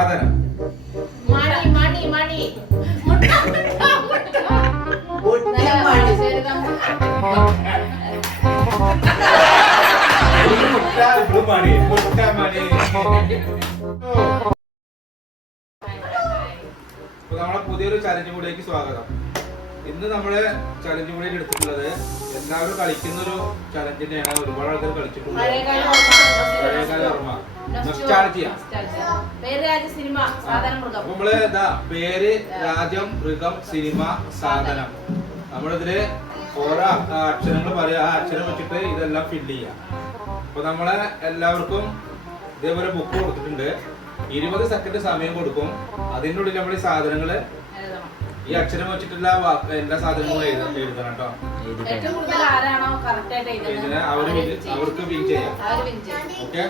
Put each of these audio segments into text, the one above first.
സാധനം. മണി മണി മണി നമ്മളെ പുതിയൊരു ചലഞ്ച് കൂടിയേക്ക് സ്വാഗതം. ഇന്ന് നമ്മള് ചലഞ്ച് കൂടിയിൽ എടുത്തിട്ടുള്ളത് എല്ലാവരും കളിക്കുന്ന ഒരു ചലഞ്ച് തന്നെയാണ്. ഒരുപാട് ആൾക്കാർ കളിച്ചിട്ടുണ്ട്. പഴയകാല ഓർമ്മ നമ്മള് പേര് രാജ്യം മൃഗം സിനിമ സാധനം. നമ്മളിതില് ഓരോ അക്ഷരങ്ങൾ പറയാം. ആ അക്ഷരം വെച്ചിട്ട് ഇതെല്ലാം ഫില്ല് ചെയ്യാം. അപ്പൊ നമ്മളെ എല്ലാവർക്കും ഇതേപോലെ ബുക്ക് കൊടുത്തിട്ടുണ്ട്. 20 സെക്കൻഡ് സമയം കൊടുക്കും. അതിനുള്ളിൽ നമ്മൾ ഈ സാധനങ്ങള് ഈ അക്ഷരം വെച്ചിട്ടുള്ള എല്ലാ സാധനങ്ങളും എഴുതണം കേട്ടോ. അവർക്ക് വിൻ ചെയ്യാം. ഓക്കെ,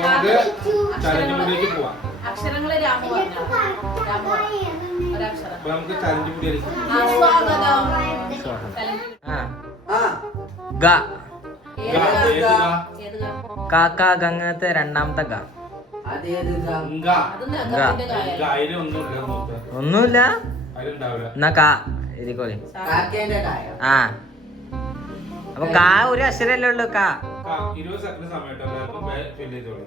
നമുക്ക് ചലഞ്ചിലേക്ക് പോവാം. നമുക്ക് ചലഞ്ച് കൂടി ഗങ്ങത്തെ രണ്ടാമത്തെ ഗ. ഒന്നുമില്ല. എന്നാ കാ എഴുതിക്കോളി. ആ അപ്പൊ കാ ഒരു അക്ഷരല്ലേ ഉള്ളു. കാ 20 സെക്കൻഡ് സമയം ഫില്ല് ചെയ്തോളൂ.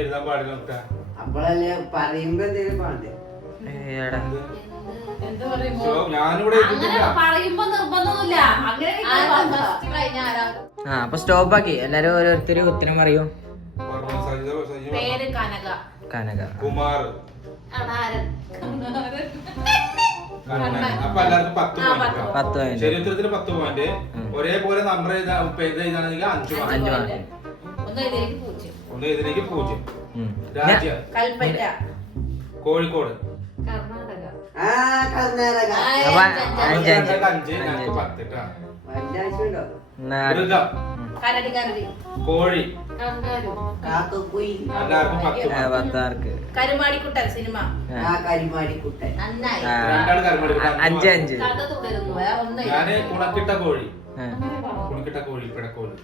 എഴുതാൻ പാടില്ല. അപ്പോഴല്ലേ പറയുമ്പോ എന്തെങ്കിലും പാടേ. അപ്പൊ സ്റ്റോപ്പ് ആക്കി. എല്ലാരും ഓരോരുത്തരും ഉത്തരം പറയൂ. കനക. കുമാർ. അപ്പൊ എല്ലാവർക്കും 10 പോയിന്റ്. ശരി ഉത്തരത്തിന് 10 പോയിന്റ്. ഒരേപോലെ നമ്പർ എഴുതാണെങ്കിൽ 5 പോയിന്റ്. ഒന്ന് ഇതിലേക്ക് 0. രാജ്യം കോഴിക്കോട്. കോഴി. എല്ലാവർക്കും കരുമാടിക്കുട്ടൻ സിനിമ. 5. ഞാന് കുണക്കിട്ട കോഴി. കുണക്കിട്ട കോഴി പിടക്കോഴി.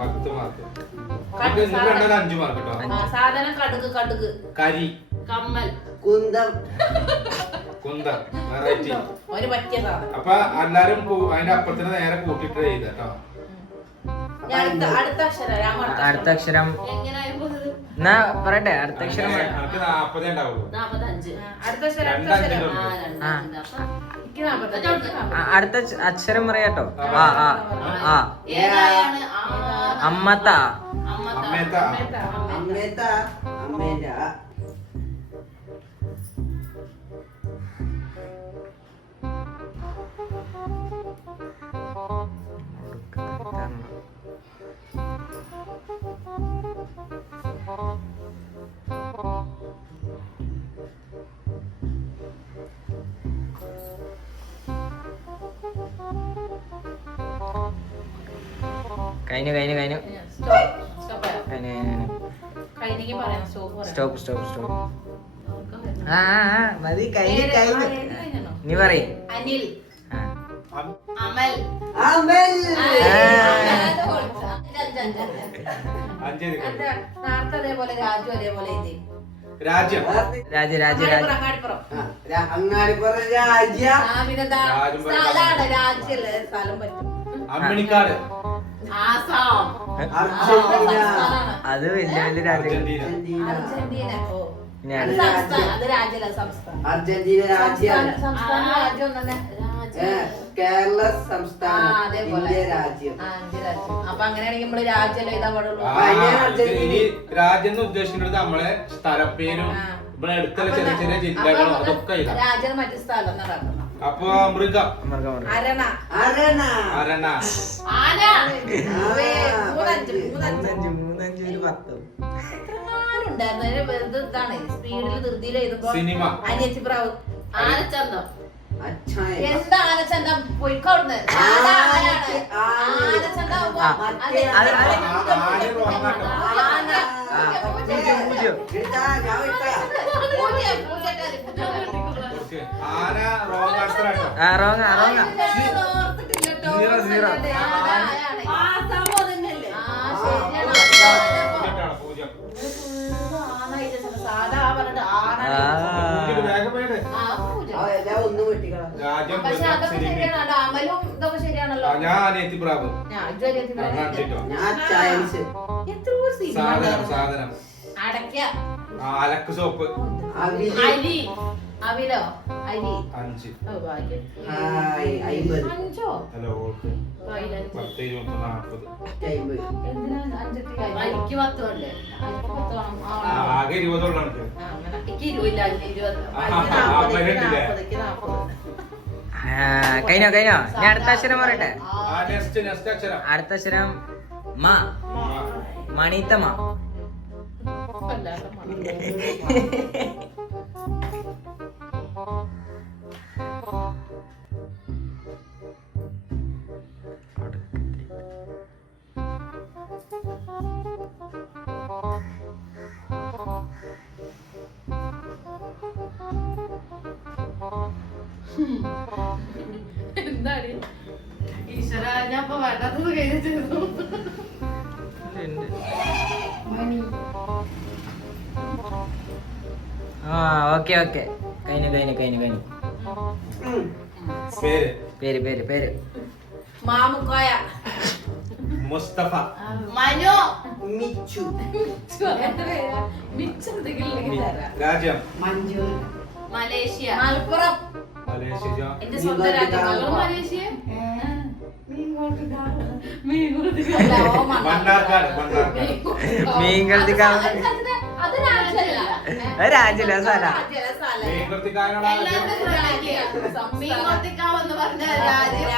10 മാർക്ക്. 5 മാർക്ക് കേട്ടോ. സാധനം കടുക്. കടുക്. കരി. കമ്മൽ. കുന്തം. കുന്തം വെറൈറ്റി. ഒരു പറ്റിയ സാധനം. അപ്പൊ എല്ലാരും അതിന്റെ അപ്പുറത്തിന് നേരെ കൂട്ടിട്ട് എഴുതാ കേട്ടോ. അടുത്ത അക്ഷരം എന്നാ പറയട്ടെ. അടുത്ത അക്ഷരം 40 ഉണ്ടാവുള്ളൂ. അടുത്ത അക്ഷരം പറയാട്ടോ. അമ്മത്ത. കഴിഞ്ഞു. സ്റ്റോപ്പ്. മതി. കഴിഞ്ഞു. നീ പറയ്. അനിൽ. അമൽ. അതേപോലെ രാജു അതേപോലെ രാജ്യം. അങ്ങാടിപ്പുറം. രാജ്യല്ലേ സ്ഥലം പറ്റും. അമ്മിണിക്കാട്. ആസാം. അത് വലിയ വലിയ രാജ്യം. അർജന്റീന. അർജന്റീന രാജ്യം. കേരള സംസ്ഥാനം. രാജ്യം. അപ്പൊ അങ്ങനെയാണെങ്കിൽ നമ്മള് രാജ്യം എഴുതാൻ പാടുള്ളൂ. രാജ്യം എന്ന് ഉദ്ദേശിക്കുന്നത് നമ്മളെ സ്ഥലപ്പേരും ഇവിടെ അടുത്തുള്ള ചെറിയ ചെറിയ ജില്ലകളും അതൊക്കെ രാജ്യം മറ്റു സ്ഥലം നടക്കണം. അപ്പൊ മൃഗം. അരണ. സ്പീഡിൽ ധൃതിയിൽ എഴുതുമ്പോ സിനിമ. അനിയത്തി പ്രാവ്. ആനച്ചന്തം. अच्छा है എന്താ ആനച്ചന്തം പോയിക്കോടുന്നത് ആ. മറ്റേ അത് ആന wrong ആട്ടോ. പൂജ്യം. ഇട്ടാ, ഞാൻ ഇട്ടാ. Okay. ആന wrong answer ആട്ടോ. ആ റോങ്ങ Zero. പൂജ്യട്ടാണ്, പൂജ്യം. ഇത് വേഗം പോയിട്ട്. ആ, എല്ലാം ഒന്ന് വെട്ടിക്കളാം. രാജ്യം, പക്ഷെ മൃഗം, അതൊക്കെ സിനിമ. ശരിയാണ് അമലും ഇതൊക്കെ ശരിയാണല്ലോ ഞാൻ അനിയത്തി പ്രാവ്. എത്രയോ ഞാൻ ചൈനീസ്. സാധനം അടയ്ക്ക അലക്ക് സോപ്പ് അവില്. അരി അവിലോ അരി 5. ഓ, ഭാഗ്യം. ഹായ്, 50. 5ഓ? ഹലോ ഓൾക്ക് 10, 20, 40. 50. എന്തിനാ 5 എനിക്ക് 10 വേണ്ടേ? അരിക്ക് 10 വേണം. ആ, ആകെ 20 ഉള്ളു എനിക്ക്. ആ, അങ്ങനെ. എനിക്ക് 20 ഇല്ല, 20. അരിക്ക് ആ, 40, പതിനെട്ടില്ലേ? 40. കഴിഞ്ഞോ ഞാൻ അടുത്ത അക്ഷരം പറയട്ടെ. നെക്സ്റ്റ് അക്ഷരം. അടുത്ത അക്ഷരം മ. മണിത്തമ. വല്ലാത്ത മണം. എന്താണ് ഈശ്വര, ഞാൻ ഇപ്പൊ വേണ്ടാത്തത് കഴിഞ്ഞിരുന്നു. ആ ഓക്കെ കഴിഞ്ഞു. ഉം. പേര്. മാമുക്കോയ മുസ്തഫ. മനു. മിച്ചു. മിച്ചെന്തെങ്കിലും ഉണ്ടെങ്കിൽ തരാം. രാജ്യം. മഞ്ജു. മലേഷ്യ. മലപ്പുറം മലേഷ്യ. എന്റെ സ്വന്തം രാജ്യം മകളും മലേഷ്യ. അല്ല, ഓ മണ്ണാർക്കാട്. മീൻകൾത്തിക്കാവ്. അത് രാജ്യമല്ല. രാജ്യല്ല സ്ഥല. രാജ്യമല്ല, സ്ഥലം. മീൻകൃത്തിക്കാരനുള്ള എല്ലാവരും ശ്രദ്ധിക്കുക. മീൻകൊത്തിക്കാവെന്ന് പറഞ്ഞ രാജ്യം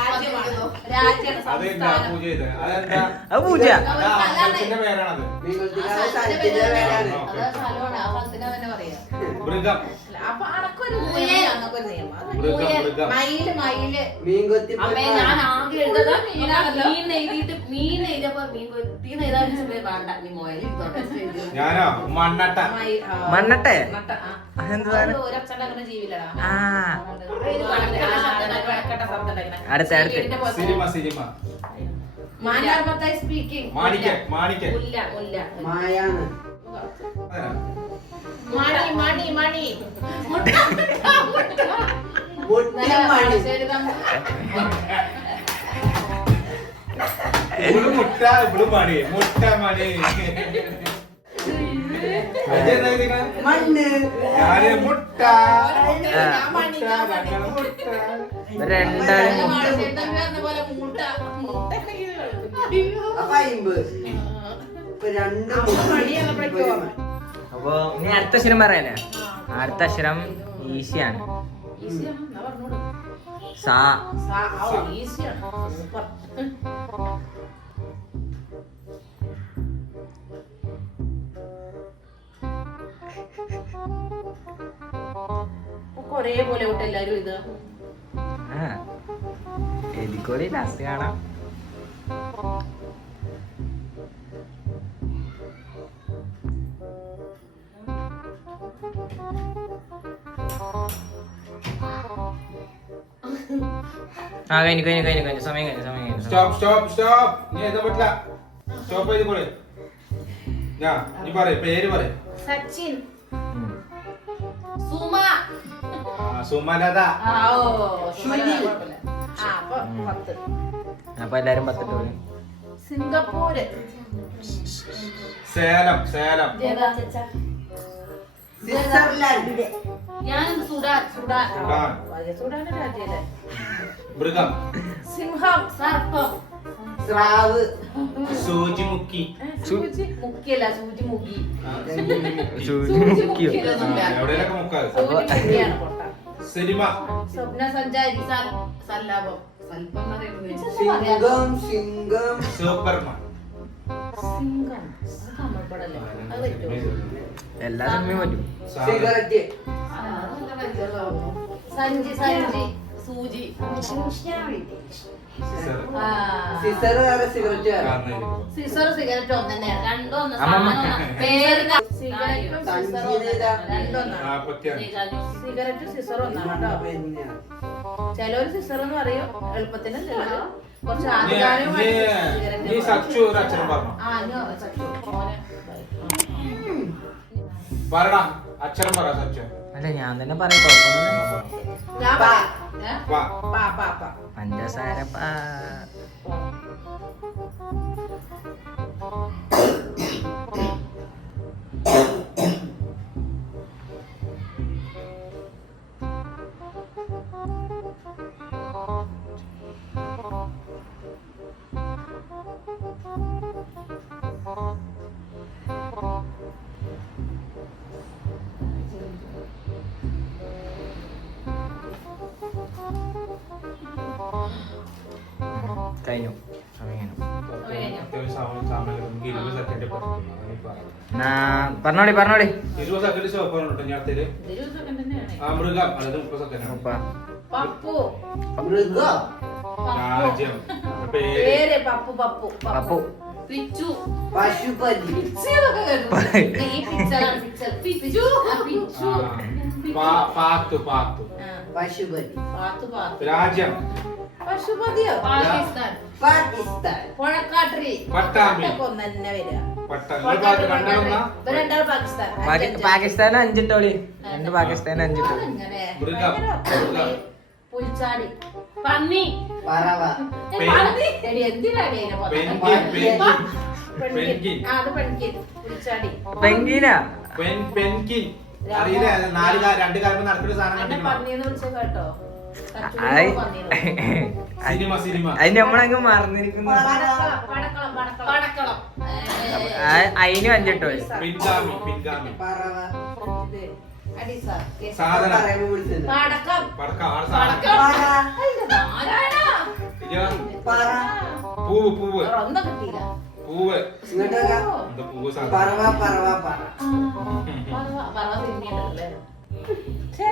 രാജ്യം അതില്ല പൂജ ചെയ്ത്. അതെന്താ? അത് പൂജ. അതാ അമ്പലത്തിന്റെ പേരാണത്. നിങ്ങളുടെ സ്ഥലത്തിന്റെ പേരാണ്. അത് സ്ഥലമാണ് ആ സ്ഥലത്തിന് തന്നെ പറയാം. മൃഗം. അല്ല, അപ്പൊ അണക്കൊരു മുയൽ. നിയമം, ഞങ്ങൾക്കൊരു നിയമം. അത് മൃഗം. മയില് മീൻ കൊത്തി അമ്മേ, ഞാൻ ആകെ എഴുതാ മീനാണല്ലോ. മീൻ എഴുതിയിട്ട് മീൻ എഴുതിയപ്പോ മീൻ കൊത്തിന്ന് എഴുതാൻ വേണ്ട, നീ മൊയൽ ഞാനോ മണ്ണട്ട. മണ്ണട്ടെ? മണ്ണട്ട, ആ. അതെന്താണ്? അത് ഒരക്ഷരം അങ്ങനെ ജീവിലടാ. ആ. വഴക്കട്ട ശബ്ദം ഉണ്ടാക്കണ. അടുത്ത. ശരിയുടെ പോലെ. സിനിമ. മാനാർമത്തായി സ്പീക്കിംഗ്. മാണിക്ക. മുല്ല. മായാണ്. മണി. മുട്ടി മണി. ശരി, ഇവിടെ മണി. അതെന്താ എഴുതിക്കണെ? മണ്ണ്. ഞാന് മുട്ട. ഞാൻ മണി. രണ്ടാളും അപ്പൊ 50. ഇപ്പൊ രണ്ടും അപ്പൊ ഇനി അടുത്ത അക്ഷരം പറയാനാ. അടുത്ത അക്ഷരം ഈസിയാണ്. സാ. ഒരേപോലെ വിട്ട് എല്ലാരും ഇത് എലിക്കോടി ലാസ്റ്റ് കാണാം. ആ കഴിഞ്ഞു. സമയം കഴിഞ്ഞു. സ്റ്റോപ്പ്. നീ എഴുതാൻ പറ്റില്ല. സ്റ്റോപ്പ് ചെയ്ത് പോളെ. നീ പറയ്, പേര് പറയ്. സച്ചിൻ. സുമ. സുമലത. അപ്പൊ എല്ലാരും 10 ഇട്ടു. സിംഗപ്പൂര്. സേലം. സ്വിറ്റ്സർലാൻഡ്. ഞാൻ സുഡാൻ. സുഡാൻ രാജ്യല്ലേ. മൃഗം. സിംഹം. സർപ്പം. സ്രാവ്. സൂചി മുക്കി. സൂചി മുക്കിയല്ല, സൂചി മുക്കി. മുക്കിയോ? എവിടെയൊക്കെ മുക്കാത്. സൂചി മുക്കിയാണ് പൊട്ട. സിനിമ. സ്വപ്ന സഞ്ചാരി. സല്ലാപം. സൽപ്പം എന്ന് പറയുന്നത് സിംഗം. സൂപ്പർമാൻ. സിംഗം. അത് തമിഴ് പടല്ലേ? അത് പറ്റുമോ? എല്ലാ സിനിമയും പറ്റും. സിഗരറ്റ്. സഞ്ചി. സൂചി. സിസർ. ആ. സിസർ വേറെ സിഗരറ്റ് വേറെ. കാണുന്നതായിരിക്കും. സിസർ സിഗരറ്റ് ഒന്ന് തന്നെയാണ്. രണ്ടും ഒന്ന് അമ്മമ്മ. സാധനം ഒന്ന്. പേര് സിഗരറ്റും സഞ്ജീവ സിസറും ഒന്നല്ല. രണ്ടൊന്നാണ്. 45. സിഗരറ്റും സിസറും ഒന്നാണ് കേട്ടോ. പിന്നെയാണ്. ചിലവര് സിസർ എന്ന് പറയും എളുപ്പത്തിന്, ചിലര് കുറച്ച് ഇനി- ആധികാരികമായിട്ട് ഇനി- സിഗരറ്റ് ഇനി പറയും. സച്ചു ഒരു അക്ഷരം പറഞ്ഞു. ആ, ഇനി സച്ചു. മോനെ. പറടാ അക്ഷരം പറ സച്ചു. അല്ല ഞാൻ തന്നെ പറയാം, കുഴപ്പമൊന്നുമില്ല. ഞാൻ പാ. പറയാം. ഏ? വാ. പാ, പാ, പാ. പഞ്ചസാര പാ. കഴിഞ്ഞു സമയം കഴിഞ്ഞു. അത്യാവശ്യം സമയം നമുക്ക് 20 സെക്കൻഡ് പറഞ്ഞോളി പറഞ്ഞോളി. 20 സെക്കൻഡ് സ്റ്റോപ്പ് ആണ് കേട്ടോ. ഞാൻ അടുത്തത് ഇതൊരു second തന്നെയാണ്. ആ മൃഗം അതായത് 30 സെക്കൻഡ് ആണ്. ഉപ്പ. പപ്പു. മൃഗം. രാജ്യം പേര് പേര് പപ്പു, പപ്പു, പപ്പു. പിച്ചു. പശുപതി. പിച്ചയൊക്കെ കേട്ടു. ഈ പിച്ചറാണ് പിച്ചർ. പിച്ചു. പിച്ചു. പാത്തു പാത്തു. ആ, പശുപതി. പാത്തു, പാത്തു. രാജ്യം പശുപതിയോ? പാകിസ്ഥാൻ. പാകിസ്ഥാൻ. പുഴക്കാട്ടിരി. പട്ടാമ്പി. ഇതൊക്കെ ഒന്ന് തന്നെ വരിക. പട്ടങ്ങൾ കണ്ടെന്ന ഇവര് രണ്ടാളും പാകിസ്ഥാൻ. പാകിസ്ഥാൻ 5 ഇട്ടോളി. രണ്ട് പാകിസ്ഥാൻ 5 ഇട്ടോളി. ഇങ്ങനെ മൃഗം. ഭയങ്കര പുൽച്ചാടി. പന്നി. പറവ. എടി, എന്തിനാടി അതിനെ പോലെ? പെൻഗിൻ പെൺകിൻ. പെൻഗിൻ. ആ, അത് പെൺകിൻ. പുൽച്ചാടി. പെങ്കിന. പെൻഗിൻ അറിയില്ല. രണ്ട് കാലം നടക്കുന്ന സാധനം എന്നെ കണ്ടിട്ടുണ്ടോ? പന്നീന്ന് വിളിച്ചത് കേട്ടോ. സിനിമ സിനിമ അതിന് നമ്മളങ്ങ് മറന്നിരിക്കുന്നു. പടക്കളം, പടക്കളം. പടക്കളം. അതിന് 5 ഇട്ടോളി. പിൻഗാമി പിൻഗാമി. പറവ. ഇത്. അടി സാർ. സാധനം പറയുമ്പോ വിളിച്ചത്. പടക്കം. പടക്കം ആ പടക്കം. സാധനം. അതിന്റെ നാരായണ. പറ. പൂവ് പൂവ് ഒന്നും കിട്ടിയില്ല. പൂവ്. ഇങ്ങോട്ടൊക്കെ. എന്താ പൂവ് സാധനം? പറവ പറവ പറ. പറ തിന്നിട്ടല്ലേ. ഛേ.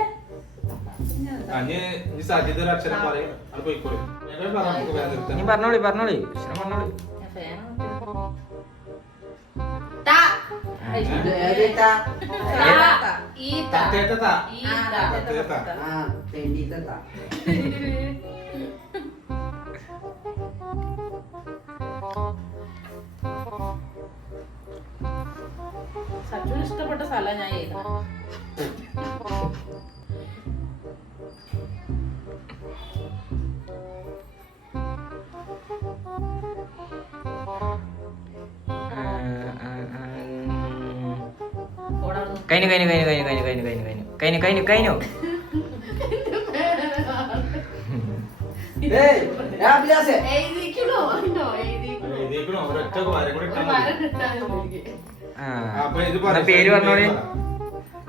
അഞ്ഞ് ഈ സജിത് ഒരു അക്ഷരം പറയും. അത് പോയിക്കോളൂ. ഞാൻ പറയാം നമുക്ക് വേറെ നീ നിർത്താം. പറഞ്ഞോളി പറഞ്ഞോളി. ഇഷ്ടം പറഞ്ഞോളി. ഞാൻ ഫാൻ ത. ഇത് ഏതിട്ടാ? ഈ ത. തത്തേത്ത ത. ഈ ത. ആ, പെണ്ണിത്താ. സച്ചുവിന് ഇഷ്ടപ്പെട്ട സ്ഥലം ഞാൻ ചെയ്തത്. കഴിഞ്ഞു കഴിഞ്ഞു കഴിഞ്ഞു കഴിഞ്ഞു കഴിഞ്ഞു കഴിഞ്ഞു കഴിഞ്ഞു കഴിഞ്ഞു കഴിഞ്ഞു കഴിഞ്ഞു കഴിഞ്ഞു. ഏയ്, രാവിലാസേ. എഴുതിക്കണോ? ഉണ്ടോ? എഴുതിക്കണോ? എഴുതിയേക്കണോ? ഒരൊറ്റ കാര്യം കൂടി ഒരു ഇട്ടാൽ മരം മതി. കിട്ടാൻ എനിക്ക്. ആ. അപ്പൊ ഇത് എന്നാ പറ. പേര് പറഞ്ഞോളി.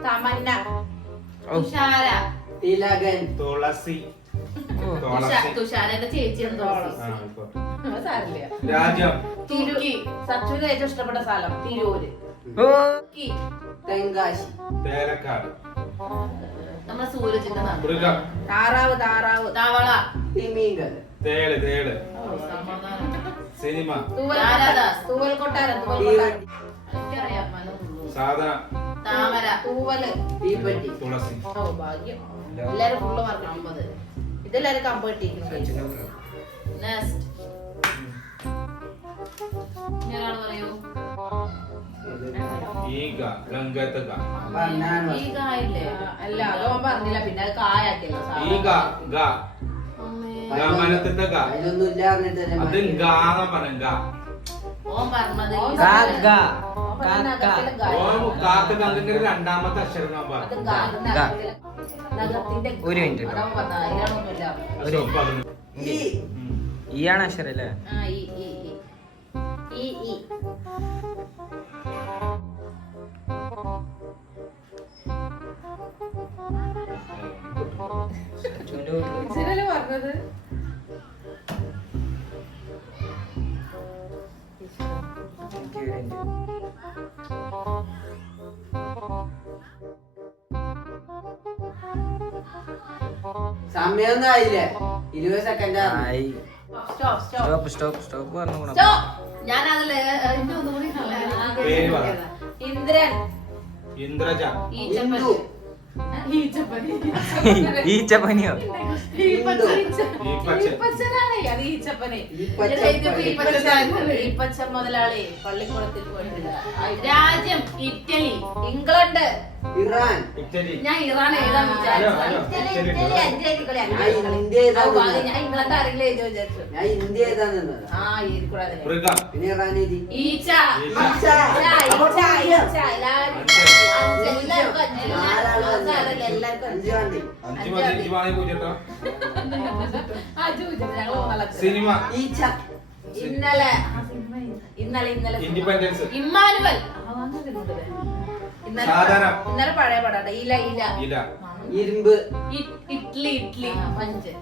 തമന്ന. ഓ. തുഷാര. തിലകൻ. തുളസി. ഓ. തുളസി. തുഷാരന്റെ ചേച്ചിയാണ് ആ, തുളസി. ആയിക്കോട്ടെ. അത് സാരില്ല. രാജ്യം. തുർക്കി. സച്ചുവിന് ഏറ്റവും ഇഷ്ടപ്പെട്ട സ്ഥലം തിരൂര്. ഓ. തുർക്കി. തെങ്കാശി. തേലക്കാട്. നമ്മുടെ സൂരജിന്റെ നാട്. മൃഗം. താറാവ്, താറാവ്. തവള. തിമിംഗലം. തേള് തേള്. സമാധാനം. സിനിമ. തൂവൽ രാരാദാസ്. തൂവൽ കൊട്ടാരം, തൂവൽ കൊട്ടാരം. എനിക്കറിയാം മനോഹുള്ളൂ. സാധനം. താമര. തൂവല്. തീപ്പെട്ടി. തുളസി. ഓ, ഭാഗ്യം. എല്ലാരും ഫുള്ള് മാർക്ക് 50. ഇതെല്ലാരും കമ്പ് കിട്ടിയിരിക്കുന്നു. നെക്സ്റ്റ്. ഇനി ഒരാൾ പറയൂ. ഈഗ. ഗംഗത്തക. ബനാന. ഈ കായില്ലേ? അല്ല, അതോ പറഞ്ഞില്ല, പിന്നെ അത് കായാക്കിയല്ലോ ഈഗ ഗ. അമ്മേ. ഗമനത്തിന്റെ ഗ. അതിലൊന്നും ഇല്ല പറഞ്ഞിട്ടല്ലേ അത് മാറ്റി. ഗാന്ന് പറഞ്ഞു ഗ. ഓൻ പറഞ്ഞത് ഈ ഗ, സാധനം. ഗ. അപ്പൊ ഞാൻ നഗരത്തിലും കായ. ഓ കാക്ക ഗംഗന്റെ രണ്ടാമത്തെ അക്ഷരം ഞാൻ അത് പറഞ്ഞു. നഗരത്തിലെ- നഗരത്തിന്റെ ഒരു മിനിറ്റ് അതാ പറഞ്ഞത്, അതിലാണൊന്നുമില്ല. അത് ഒപ്പം അതിന്. ഈ. ഈ ആണ് അക്ഷരം അല്ലേ? ആ, ഈ. ഇച്ചിരല്ലേ പറഞ്ഞത്? സമയൊന്നും ആയില്ലേ? 20 സെക്കൻഡ് ആയി. സ്റ്റോപ്പ് പറഞ്ഞു കൂടാ. ഞാനതല്ലേ അതിന്റെ ഒന്നുകൂടി പേര് പറ. ഇന്ദ്രൻ. ഇന്ദ്രജ. ഈച്ചപ്പൻ. ഈച്ചപ്പനിയോ? ഈപ്പച്ചൻ മുതലാളി പള്ളിക്കുളത്തിൽ പോയിട്ടില്ല. രാജ്യം ഇറ്റലി. ഇംഗ്ലണ്ട്. ഇറാൻ. ഇറ്റലി. ഞാൻ ഇറാൻ എഴുതാൻ വിചാരിച്ചു. ഞാൻ ഇംഗ്ലണ്ട് ആരെങ്കിലും എഴുതി വിചാരിച്ചു. ഞാൻ ഇന്ത്യ ഏതാണെന്ന്. ആ ഈരിക്കൂടെ മൃഗം. പിന്നെ ഇറാൻ എഴുതി. ഈച്ച. എല്ലാവർക്കും അഞ്ച് വണ്ടി. 5 മതി. 5 വേണമെങ്കിൽ പൂച്ചട്ടോ. ഞങ്ങൾ സിനിമ. ഈച്ച. ഇന്നലെ ഇന്നലെ ഇൻഡിപെൻഡൻസ്. ഇമ്മാനുവൽ. സാധനം. ഇന്നലെ പഴയ പടാട്ടെ. ഇല ഇല. ഇരുമ്പ്. ഇഡ്ലി. പഞ്ച്.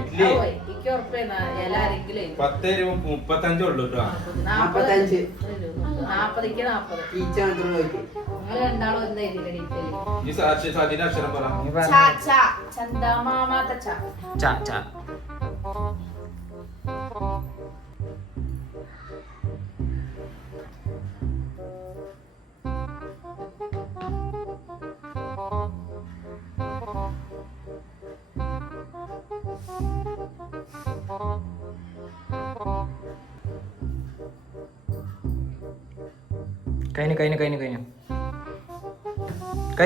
ഇഡ്ലി. എനിക്ക് ഉറപ്പാണ് ഇല ആരെങ്കിലും 10-35 ഉള്ളൂ കേട്ടോ. 45. 40ക്ക് 40. ഈച്ച മാത്രം നോക്കി. നിങ്ങൾ രണ്ടാളും എന്താ ഇതിലെ ഇറ്റലി. ഈ സജിന്റെ അക്ഷരം പറ. നീ പറ. ചന്ദമാമാത്ത ച. ച ച.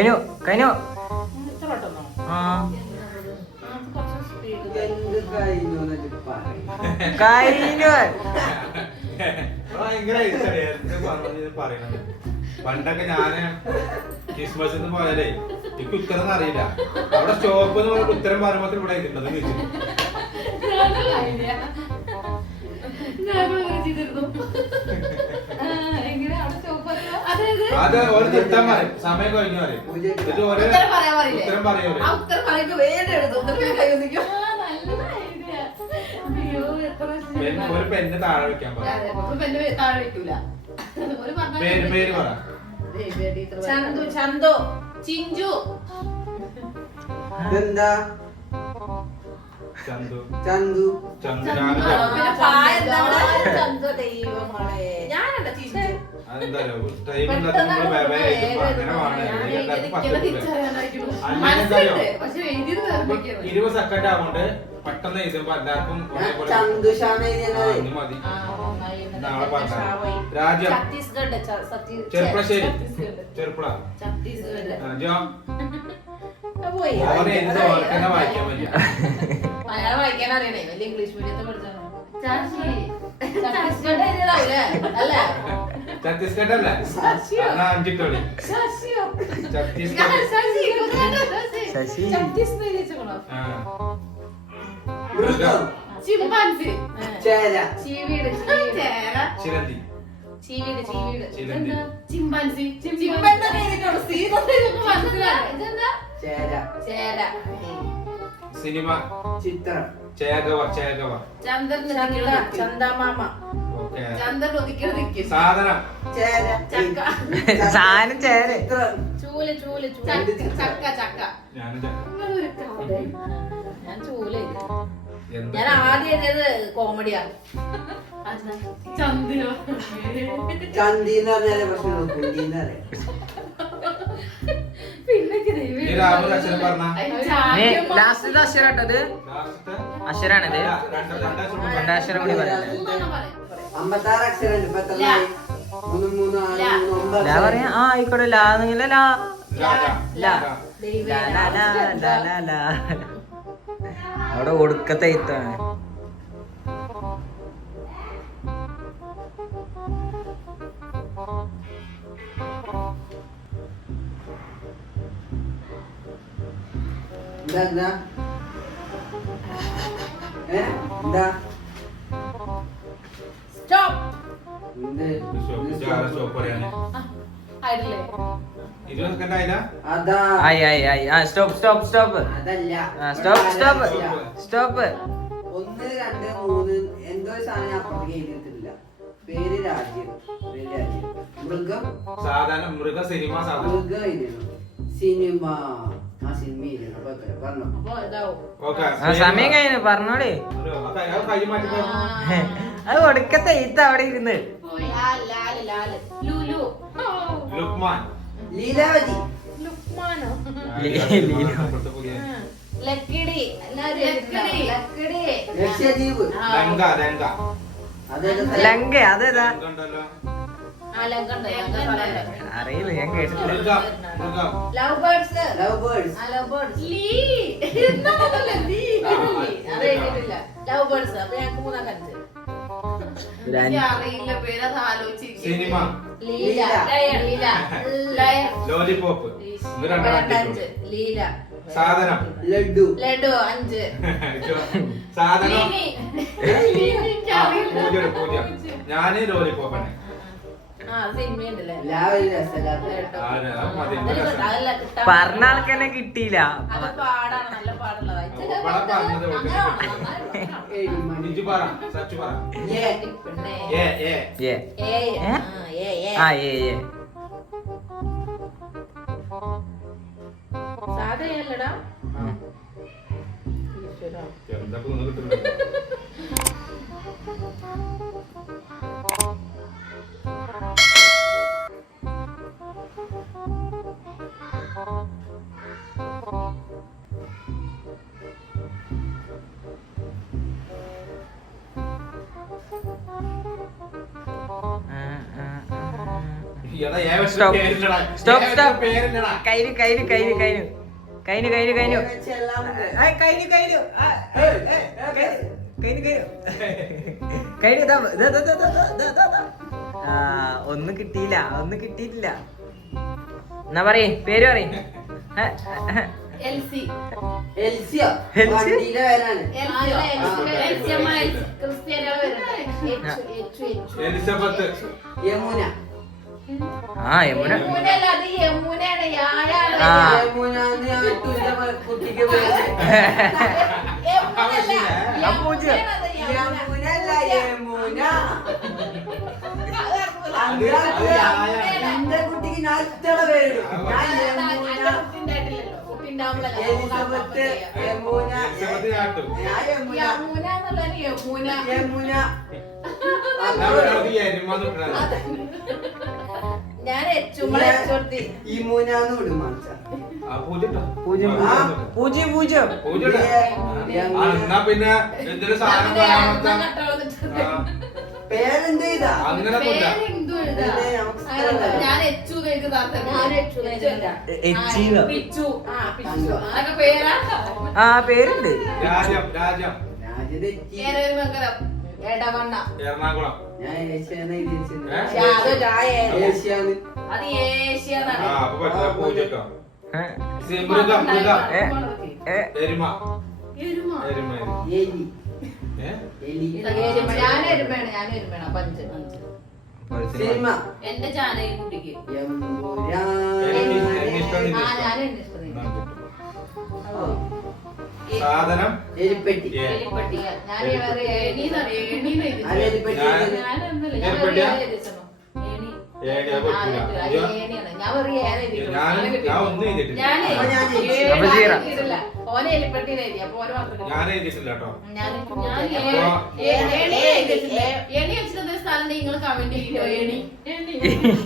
കഴിഞ്ഞു. ഇത്ര പെട്ടെന്നോ? ആ കുറച്ച് സ്പീഡ്. എന്ത് കഴിഞ്ഞു എന്നിട്ട് പറയും. കഴിഞ്ഞു. ഭയങ്കര ഇഷ്ടമാണ് എന്ത് പറയണത്. പണ്ടൊക്കെ ഞാന് ക്രിസ്മസിന് പോയാലേ എനിക്ക് ഉത്തരം അറിയില്ല. അവിടെ സ്റ്റോപ്പ് എന്ന് പറഞ്ഞിട്ട് ഉത്തരം പറയുമ്പോൾ ഇവിടെ എഴുതിണ്ടത് അത് ഒരു തിട്ടം പറയും. സമയം കഴിഞ്ഞു പറയും. എന്നിട്ട് ഒരു ഉത്തരം പറയൂലേ. ഒരു പെണ്ണ് താഴെ വെക്കാൻ പറയും. പേര് പറ. ചന്തു. ചിഞ്ചു. ഇതെന്താ? ചന്തു. ചന്തു. ചന്തു. ഞാനും ചന്തു ദൈവങ്ങളെ. ഞാനല്ല ചിഞ്ചു. അതെന്താ ടൈം ഇല്ലാത്ത നമ്മള് വേറെ അങ്ങനെ പക്ഷെ എഴുതിയത് വേറെ 20 സെക്കൻഡ് ആവുകൊണ്ട് പെട്ടെന്ന് എഴുതുമ്പോ എല്ലാവർക്കും ഒരേപോലെ ചന്തുഷാണ് എഴുതിയത്. ഇനി മതി. നാളെ പറഞ്ഞാൽ രാജ്യം. ഛത്തീസ്ഗഡ്. ചെർപ്പളശ്ശേരി. ചെർപ്പള. ഛത്തീസ്ഗഡ്. രാജ്യം. പോയി. ഓനെ എന്ത് ഓർക്കന്നെ വായിക്കാൻ പറ്റില്ല. മലയാളം വായിക്കാൻ അറിയണേ. വലിയ ഇംഗ്ലീഷ് മീഡിയത്തെ പഠിച്ചാണ്. ചാച്ചി. ഛത്തീസ്ഗഡ് എഴുതിയതാവൂലേ? അല്ലേ? ഛത്തീസ്ഗഡ് അല്ല. എന്നാ 5 കളി. ഛത്തീസ്ഗഡ്. ശശി. ഛത്തീസ്ഗഡ് എഴുതിച്ചേക്കണോ? ആ. മൃഗം. ചിമ്പാൻസി. ചേര. ചീവീട്. ചേര. ചിലന്തി. ചീവീട്. ചിലന്തി. ചിമ്പാൻസി. ഇതെന്താ? ചേര. ചേര. സിനിമ. ചിത്രം. ചേകവർ. ചന്ദമാമ. ഓക്കെ. ചന്ദ്രൻ ഒതുക്കി. സാധനം. ചേര. ചക്ക. സാധനം ചേര്. ചിത്രം. ചൂല്. ചക്ക. ഞാനും ഞാൻ ചൂല് എഴുതി. എന്താ? ഞാൻ ആദ്യം എഴുതിയത് കോമഡിയാണ്. ചന്ദ്രോ. ചന്തി എന്ന് പറഞ്ഞാലേ പ്രശ്നമുള്ളൂ. കുന്തിന്ന് പറയാം. ഈ രാമൻ അക്ഷരം പറഞ്ഞ ലാസ്റ്റ് അക്ഷരം ഇട്ടത് അക്ഷരാണിത്. രണ്ടക്ഷരം കൂടി പറയാം. 56 അക്ഷരം ഉണ്ട്. ഇപ്പൊ എത്രയായി? 3, 3, 6, 3, 9 ലാ പറയാ. ആ ആയിക്കോട്ടെ. ലാന്നില്ല. ലാ ലാ ദൈവമേ. ലാ ലാ ലാ ലാ ലാ. അവിടെ ഒടുക്കത്തെ എഴുത്താണ്. എന്താ? എന്താ? സ്റ്റോപ്പ്. സ്റ്റോപ്പ് പറയാന് ആയിട്ടില്ലേ? 20 സെക്കൻഡ് ആയില്ല. അതാ. ആയി. ആ സ്റ്റോപ്പ്. അതല്ല. സ്റ്റോപ്പ്. 1, 2, 3 എന്തോ ഒരു സാധനം അപ്പുറത്തേക്ക് എഴുതിയിട്ടില്ല. പേര് രാജ്യം. മൃഗം. സാധനം. മൃഗ. സിനിമ. സാധനം. മൃഗം എഴുതിയിരുന്നു. സിനിമ. ആ സിനിമയില് അപ്പൊ പറഞ്ഞോ. അപ്പൊ ഇതാവും. ഓക്കെ ആ സമയം കഴിഞ്ഞു പറഞ്ഞോളി. കൈ മാറ്റിക്കോ. അത് ഒടുക്കത്തെ ഈത്ത അവിടെ ഇരുന്ന്. ലാല്. ലുലു. ലുക്മാൻ. ലീലാവതി. ലുക്മാനോ? ലക്കിടി. ലക്കിടി. ലക്കിടി. ലക്ഷദ്വീപ്. ലങ്ക. അതേതാ ലങ്ക അതേതാ ഉണ്ടല്ലോ. ആ ലങ്കുണ്ട്. ലങ്ക അറിയില്ല, ഞാൻ കേട്ടിട്ടില്ല. മൃഗം. Love birds. Love birds. ആ ലവ് ബേർഡ്സ്. ലീ. എന്താണല്ലേ ലീ? അത് എഴുതിയിട്ടില്ല. Love birds. അപ്പൊ ഞങ്ങൾക്ക് മൂന്നാം കഞ്ച്. എനിക്ക് അറിയില്ല പേരത് ആലോചിച്ചിരിക്കും. Cinema. Leela. Leela. Lion. Lollipop. ഇത് രണ്ടഞ്ച്. ലീല. സാധനം. ലഡ്ഡു. ലഡു 5. സാധനം. ലീനി. ലീനി എനിക്കറിയില്ല. 0. ഞാന് ലോലിപോപ്പന്നെ. ആ സിനിമയുണ്ടല്ലേ? ലാവലി രസലാത്ത. അതല്ല കിട്ടാൻ. പറഞ്ഞ ആൾക്കെന്നെ കിട്ടിയില്ല. അത് പാടാണ്, നല്ല പാടുള്ളതാ. ഇവിടെ പറഞ്ഞത് ഇജ്ജ് പറ, സച്ചു പറ. പിന്നെ ഏ. ഏ. ഏയ്. ഏ? ആ ഏ. സാധയല്ലടാ. ഈശ്വരാ. എന്തൊക്കെ ഒന്ന് കിട്ടുന്നുണ്ട്. എടാ, ഏ വെച്ചിട്ട് Stop. പേരില്ലടാ. Stop, ഏ stop. വെച്ചിട്ട് പേരില്ലടാ. കഴിഞ്ഞു. ഒന്നും കിട്ടിയിട്ടില്ല. എന്നാ പറയ്, പേര് പറയ്. എൽസി. എൽസിയോ? എൽസി? വണ്ടിയിലെ പേരാണ്. എൽസിയോ? എൽസിയമ്മ എൽസി. ക്രിസ്ത്യാനികള് വരുന്നുണ്ട്. എലിസബത്ത്. യമുന. ആ യമുന. യമുനയല്ല, അത് യമുനയാണ്. യായാണ്. ആ. യമുനാന്ന് ഞാൻ തുല്യ കുട്ടിക്ക് പേര്. യമുനയല്ല. ആ പൂജ്യം. യമുനയാണത്, യമുന. യമുനല്ല യമുന. അത് യായാണ്. എന്റെ കുട്ടിക്ക് ഞാൻ ഇഷ്ടമുള്ള പേര്. ഞാൻ യമുന. കുട്ടി ഉണ്ടായിട്ടില്ലല്ലോ. കുട്ടി ഉണ്ടാവുമ്പോഴല്ലേ എലിസബത്ത്. യമുന. എലിസബത്ത് ഞാട്ടും. ഞാൻ യമുന. യമുന എന്നുള്ളതിന് യമുന. യമുന. അത് എരുമാന്ന് വിട്ടതാണ്. ഞാൻ എച്ചുമ്പളെ എച്ചോർത്തി. ഇമുനാന്ന് വിടും മാച്ച. ആ, പൂജ്യം ഇട്ടോ. പൂജ്യം. പൂജ്യം പൂജ്യം. ഇട്ടോ. ആ, എന്നാ പിന്നെ എന്തൊരു സാധനം പറയാൻ പേരെന്ത് ചെയ്താ? അങ്ങനെ കൊണ്ടാ. പേര് ഹിന്ദു എഴുതാ. പിന്നെ നമുക്ക് ഇഷ്ടമല്ല. ഞാൻ എച്ചു എഴുതി താത്ത. ഞാൻ എച്ചു എഴുതില്ല. എച്ചീവ. പിച്ചു. ആ പിച്ചു. അതൊക്കെ പേരാ. ആ പേരുണ്ട്. രാജം. രാജ്യം തെറ്റി. ഏരമംഗലം. എടവണ്ണ. എറണാകുളം. ഞാൻ ഏഷ്യാന്ന് എഴുതിയിട്ടുണ്ട്. ഏ? അത് ചായ ഏഷ്യാന്ന്. അത് ഏഷ്യ ആ, അപ്പൊ പറ്റില്ല. പൂജ്യം ഇട്ടോ. ഏ, മൃഗം. ഏ. എരുമ. എരുമ. എരുമ. എലി. ഏ? എലി. ഞാൻ എരുമയാണ്. 5. സിനിമ. എന്റെ ജാനകി കുട്ടിക്ക്. എനിക്ക് ഇഷ്ടം ആ ഞാനും ഇഷ്ടം. സാധനം. എലിപ്പെട്ടി. ഏ. എലിപ്പെട്ടി. ഞാൻ വേറെ ഏണീന്നറിയോ? ഏണീന്ന് എഴുതി. അത് എലിപ്പെട്ടി. ഞാൻ- ഞാനൊന്നുമില്ല. ഞാൻ എലിപ്പെട്ടിയാ? വേറെ എഴുതിച്ചോ. ഏണി. ഏണി, അത് പറ്റില്ല. അയ്യോ. ഏണിയാണ്. ഞാൻ വെറുതെ ഏറെ എഴുതിയിട്ടുള്ളൂ. ഞാൻ ഒന്നും ചെയ്തിട്ടില്ല. ഞാനേ അപ്പൊ ഞാൻ ജയിച്ചു. ഏണി അപ്പൊ ചെയ്യണം. എഴുതിയിട്ടില്ല. ഓനെ എലിപ്പെട്ടി എഴുതി. അപ്പൊ ഓന് മാത്രം കിട്ടി. ഞാൻ എഴുതിയിട്ടില്ല കേട്ടോ. ഞാൻ ഞാൻ അപ്പൊ- ഏണി എഴുതിയിട്ടില്ല. ഏണി വെച്ചിട്ട് എന്തെങ്കിലും സ്ഥലം നിങ്ങൾ കമന്റ് ചെയ്യോ? ഏണി.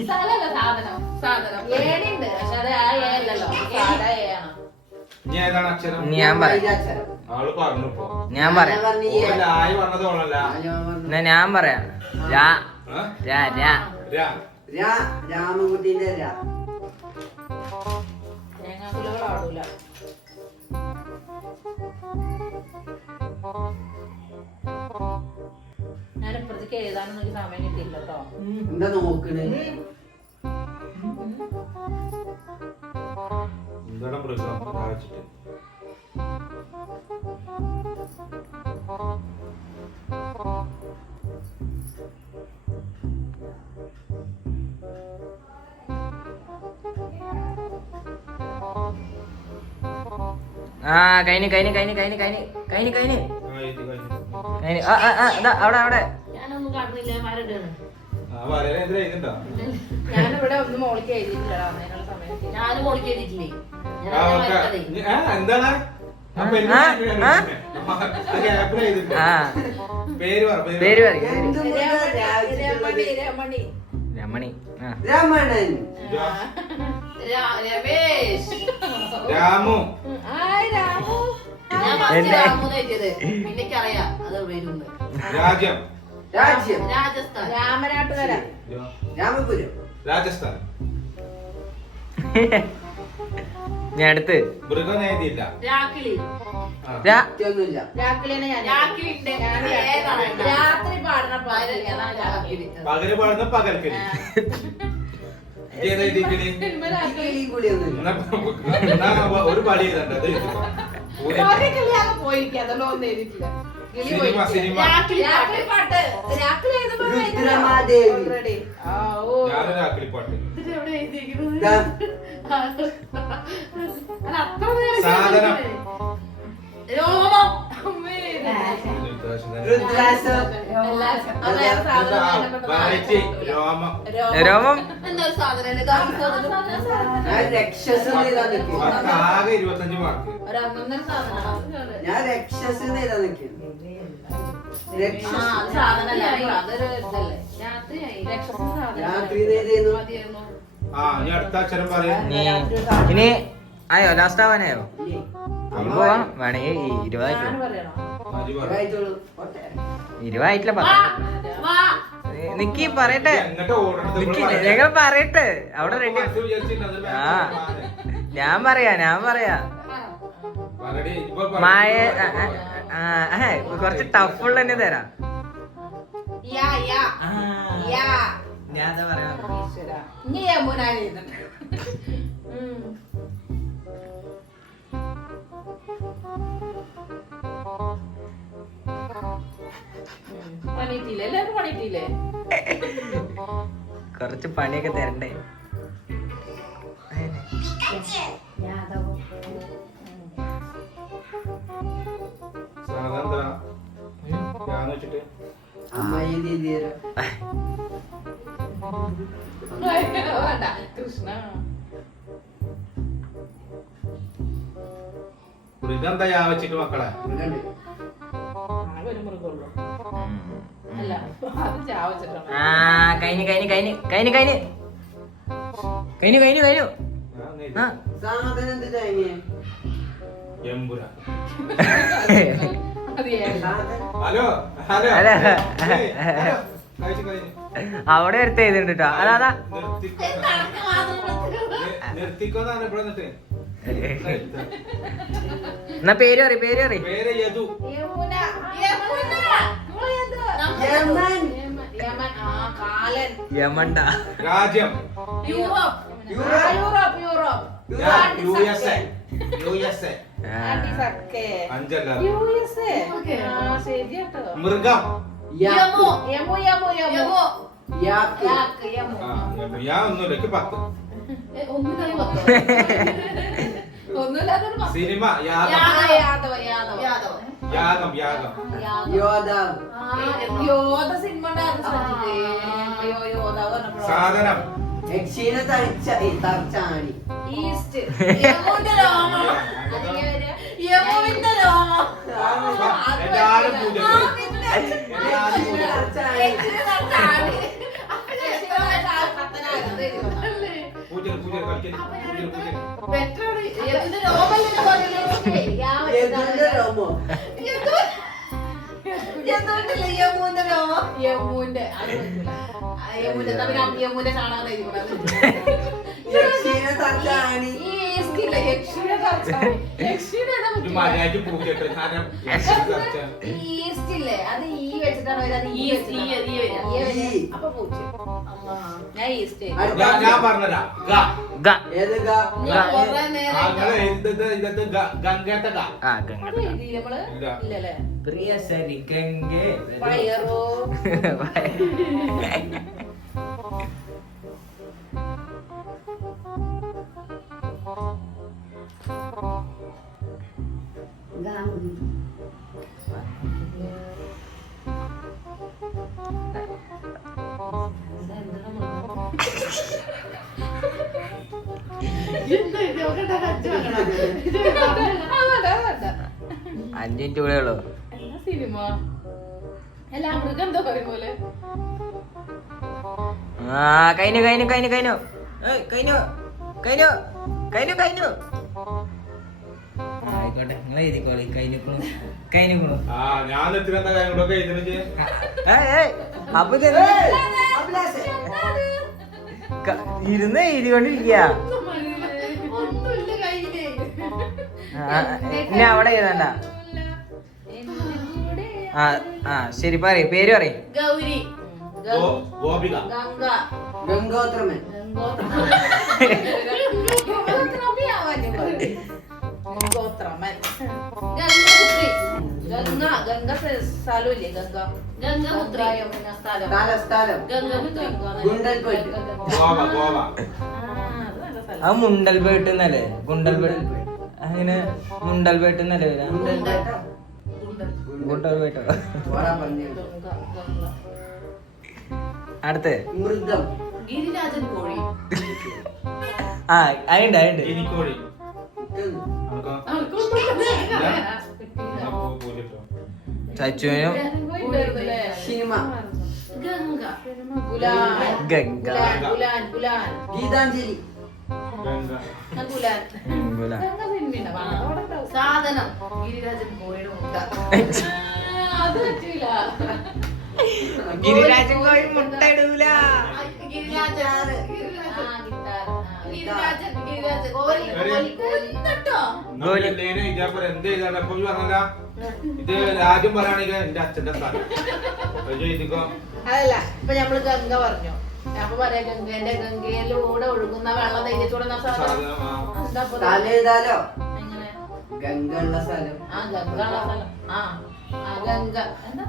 സ്ഥലമല്ല, സാധനം. സാധനം. ഏണിണ്ട്. പക്ഷെ അത് ആ ഏലല്ലോ. സാധാ ഏയാണ്. ഇനി ഏതാണ് അക്ഷരം? ഇനി ഞാൻ പറയാം. അതിലക്ഷരം. ആള് പറഞ്ഞു ഇപ്പൊ. ഞാൻ പറയാം. ഓളല്ല, ആയി പറഞ്ഞത് ഓളല്ല. എന്നാ ഞാൻ പറയാം. രാ. ആ? രാ. രാ. രാ. രാമകുട്ടിന്റെ രാ. തേങ്ങാക്കുലകൾ ആടൂല. ഞാൻ ഇപ്പഴത്തേക്ക് എഴുതാനൊന്നും എനിക്ക് സമയം കിട്ടിയില്ല കേട്ടോ. എന്താ നോക്കണേ? എന്താണ് മൃഗം? വായിച്ചിട്ട്. ആ കഴിഞ്ഞു. ആ, എഴുതി കഴിഞ്ഞു. അവിടെ ഞാനൊന്നും കാണുന്നില്ല. മരടാണ്. വളരെ എന്തിനാ എഴുതിണ്ടോ? ഞാനിവിടെ ഒന്നും മോളിക്ക് എഴുതിയിട്ടില്ല അതിനുള്ള സമയത്ത്. ഞാനും മോളിക്ക് എഴുതിയിട്ടില്ലേ എന്താണ് പേര് പറ പേര് പറയും രമണി. രമണി. രമണൻ. രമേശ്. രാമു. ആയ് രാമു. ഞാൻ ഫസ്റ്റ് രാമു എഴുതിയത്. പിന്നെ അറിയാം അത് വരുന്നു. രാജ്യം. രാജ്യം. രാജസ്ഥാൻ. രാമനാട്ടുകര. രാമപുരം. രാജസ്ഥാൻ. ഞാൻ അടുത്ത് മൃഗം എഴുതിയില്ല. രാക്കിളി. ഒന്നുമില്ല. രാക്കിളിനെ ഞാൻ രാക്കിളിന്റെ ഏതാണ്? രാത്രി പാടുന്ന പാട്ട്. അതാണ് രാക്കിളി. പകല് പാടുന്ന പകൽക്കലി. കിളിയും കൂടിയൊന്നുമില്ല. ഒരു പടി എഴുതണ്ട. പോയിരിക്കും അതല്ലോ ഒന്നും എഴുതിയിട്ടില്ല. Cinema cinema. രാക്കിളി രാത്രി പാട്ട്. രാത്രി രുദ്രമാദേവി. ഓൾറെഡി. ഞാനൊരു ആക്കിളിപ്പാട്ട്. ഇത് എവിടെ എഴുതിയിരിക്കുന്നത്? ദാ. അല്ല, അത്ര നേരം സാധനം. രോമം. അമ്മേ. രുദ്രാസം. വെറൈറ്റി രോമം. രോമം. എന്താ ഒരു സാധനം? ഇതാണ് ഞാൻ രക്ഷസ് എഴുതാൻ നിൽക്കുന്നു. ആകെ 25 മാർക്ക്. ഒരു ഒന്നൊന്നര സാധനം. ഞാൻ രക്ഷസ് എഴുതാൻ നിൽക്കുന്നു. അത് സാധനമല്ല. അതൊരു ഇതല്ലേ. രാത്രിയായി. രക്ഷത്തിന് സാധനം. രാത്രി എഴുതിയിരുന്നു. മതിയായിരുന്നു. ഇനി അടുത്ത അക്ഷരം പറയാം. ഇനി ആയോ ലാസ്റ്റ് ആവാനായോ? ഇല്ലേ? ഇനി പോവാം വേണമെങ്കിൽ 20 ഞാൻ ആയിട്ടുള്ളൂ. പറയണോ? ഒരാഴ്ചയോളം പോട്ടെ. 20 ആയിട്ടില്ല വാ, 10. വാ. നിക്കി പറയട്ടെ. എങ്ങോട്ട് ഓടണത്? നിക്കി ഞങ്ങൾ പറയട്ടെ അവിടെ റെഡി. ഞാൻ പറയാ മായ കുറച്ച് ടഫുള്ള തന്നെ തരാം. യാ യാ യാ. ഞാൻ എന്താ പറയാ? ഈശ്വരാ. ഇനി യമുന എഴുതണ്ട. പണിയിട്ടില്ലേ? എല്ലാവർക്കും പണിയിട്ടില്ലേ? കുറച്ച് പണിയൊക്കെ തരണ്ടേ? സാധാരണ ഞാൻ വെച്ചിട്ട് അമ്മായി എഴുതിയതോ? വേണ്ട കൃഷ്ണ. മൃഗം എന്താ ഞാൻ വെച്ചിട്ട് മക്കളെ? മൃഗണ്ട്. ആകെ ഒരു മൃഗമുള്ളൂ. അല്ല അത് ചാവച്ചിട്ടാണ്. കഴിഞ്ഞു. ആ സാധനം എന്ത് കഴിഞ്ഞേ? എമ്പുര. അത് ഏതാ? സാധനം. Hello hello. ഹലോ. ഏയ്, ഹലോ. കഴിഞ്ഞു. അവിടെ എടുത്ത് എഴുതിണ്ട് കേട്ടോ. അതാ നിർത്തിക്കോന്നാണ് ഇവിടെ നിന്നിട്ട്. എന്നാ പേര് പറ പേര് യദു. യമുന. യമുന. യമൻ. യമൻ. ആ കാലൻ. യമണ്ട. രാജ്യം. Europe. Europe. USA. ആന്റിസക്കെ. അഞ്ചല്ല. USA. Okay. ആ ശരി കേട്ടോ. മൃഗം. യമു. യമു. യമു. യാക്ക്. യാക്ക്. യമു. ഞാൻ ഒന്നുമില്ല. എനിക്ക് 10. ഒന്നിനായി പത്തോ? ഒന്നുമില്ലാത്തൊരു മക്ക. സിനിമ. യാദവ. യാദവ്. യാഗം. യോദ്ധാവ്. യോധ സിനിമ ഉണ്ടായിരുന്നു. യോധാവ് പറഞ്ഞപ്പോഴോ. സാധനം. യക്ഷീന തറച്ചാണി. ഈസ്റ്റ്. യമുവിന്റെ രോമം. യമുവിന്റെ രോമം. എല്ലാരും പൂജ. പൂജ കളിക്കുന്നു. യമുവിന്റെ രോമം യദുവിന്റെ രോമോ? യമുവിന്റെ രോമം. യമുന്റെ യമുന്റെ കാണാതെ യക്ഷീന തറച്ചാണി. ഒരു മര്യാദയ്ക്ക് പൂജ ഇട്ട്. കാരണം ഈസ്റ്റ് ഇല്ലേ അത് ഈ വെച്ചിട്ടാണ് വരുന്നത്. ഈ ഈ അപ്പൊ പൂച്ച. ഞാൻ ഈസ്റ്റ്. ഞാൻ പറഞ്ഞുതരാം. ഏത് ഗ? കുറെ നേരം ഇതത് ഗംഗത്തെ ഗ. അത് എഴുതിയില്ലേ നമ്മള്? ഇല്ല. ഇല്ലല്ലേ? പ്രിയ സരി ഗംഗേ പയറോ. എന്താ ഇത്? ഒക്കെ ഉണ്ടാക്കാൻ അച്ഛൻ വെക്കണം. ഇത് അതല്ല 5 മിനിറ്റ് കൂടെ ഉള്ളൂ. എന്നാ സിനിമ എല്ലാ മൃഗം എന്താ പറയും പോലെ ആ കഴിഞ്ഞു കഴിഞ്ഞു കഴിഞ്ഞു കഴിഞ്ഞു ഏയ് കഴിഞ്ഞു കഴിഞ്ഞു കഴിഞ്ഞു കഴിഞ്ഞു ആയിക്കോട്ടെ നിങ്ങൾ എഴുതിക്കോളി കഴിഞ്ഞു കഴിഞ്ഞു ആ ഞാൻ എത്തിനെന്താ കാര്യങ്ങളൊക്കെ എഴുതി അപ്പൊ ഇരുന്ന് എഴുതിക്കൊണ്ടിരിക്കുക. ഒന്നുമില്ല കയ്യില് ഇനി അവിടെ എഴുതണ്ട. ആ ആ ശരി പറയ് പേര് പറയ്. ഗൗരി ഗോപിക ഗംഗ ഗംഗോത്രമൻ ഗംഗോത്രമൻ ഗംഗപുത്രി ഗംഗ സ്ഥലമില്ലേ ഗംഗ ഗംഗപുത്രി സ്ഥലം സ്ഥലം ഗംഗപുത്രി ഗുണ്ടൽപേട്ട് ഗോവ ഗോവ അത് മുണ്ടൽപേട്ട് എന്നല്ലേ? ഗുണ്ടൽപേട്ട് അങ്ങനെ മുണ്ടൽപേട്ട് എന്നല്ലേ വരാ? ഗുണ്ടൽപേട്ട ഗുണ്ടൽപേട്ടോ. ഓടാ പറഞ്ഞു അടുത്ത് മൃഗം ഗിരിരാജൻ കോഴി ആ അതുണ്ട് അതുണ്ട്. ഇനിക്കോഴി ചച്ചുവിനും സിനിമ ഗംഗ ഗുലാൻ ഗംഗ ഗുലാൻ ഗുലാൻ ഗീതാഞ്ജലി ഗുലാൻ ഗുല. ഗംഗ സിനിമ സാധനം ഗിരിരാജൻ കോഴിയുടെ മുട്ട അത് പറ്റൂല ഗിരിരാജൻ കോഴി മുട്ട ഇടൂല. ഗിരിരാജൻ ഗിരിരാജൻ ഗിരിരാജൻ കോഴി എന്നിട്ടോ എന്ത് ചെയ്താണ് എപ്പൊ പറഞ്ഞല്ല ഇത് രാജ്യം പറയുകയാണെങ്കിൽ എന്റെ അച്ഛന്റെ സ്ഥലം എഴുതിക്കോ. അതല്ല ഇപ്പൊ നമ്മള് ഗംഗ പറഞ്ഞു അപ്പൊ പറയാ ഗംഗേന്റെ ഗംഗയിലൂടെ ഒഴുകുന്ന വെള്ളം ധൈര്യത്തോടെ സാധനം ആ. തലേതാലോ എങ്ങനെ ഗംഗ ഉള്ള സ്ഥലം ആ ഗംഗ ഉള്ള സ്ഥലം ആ ഗംഗ എന്താ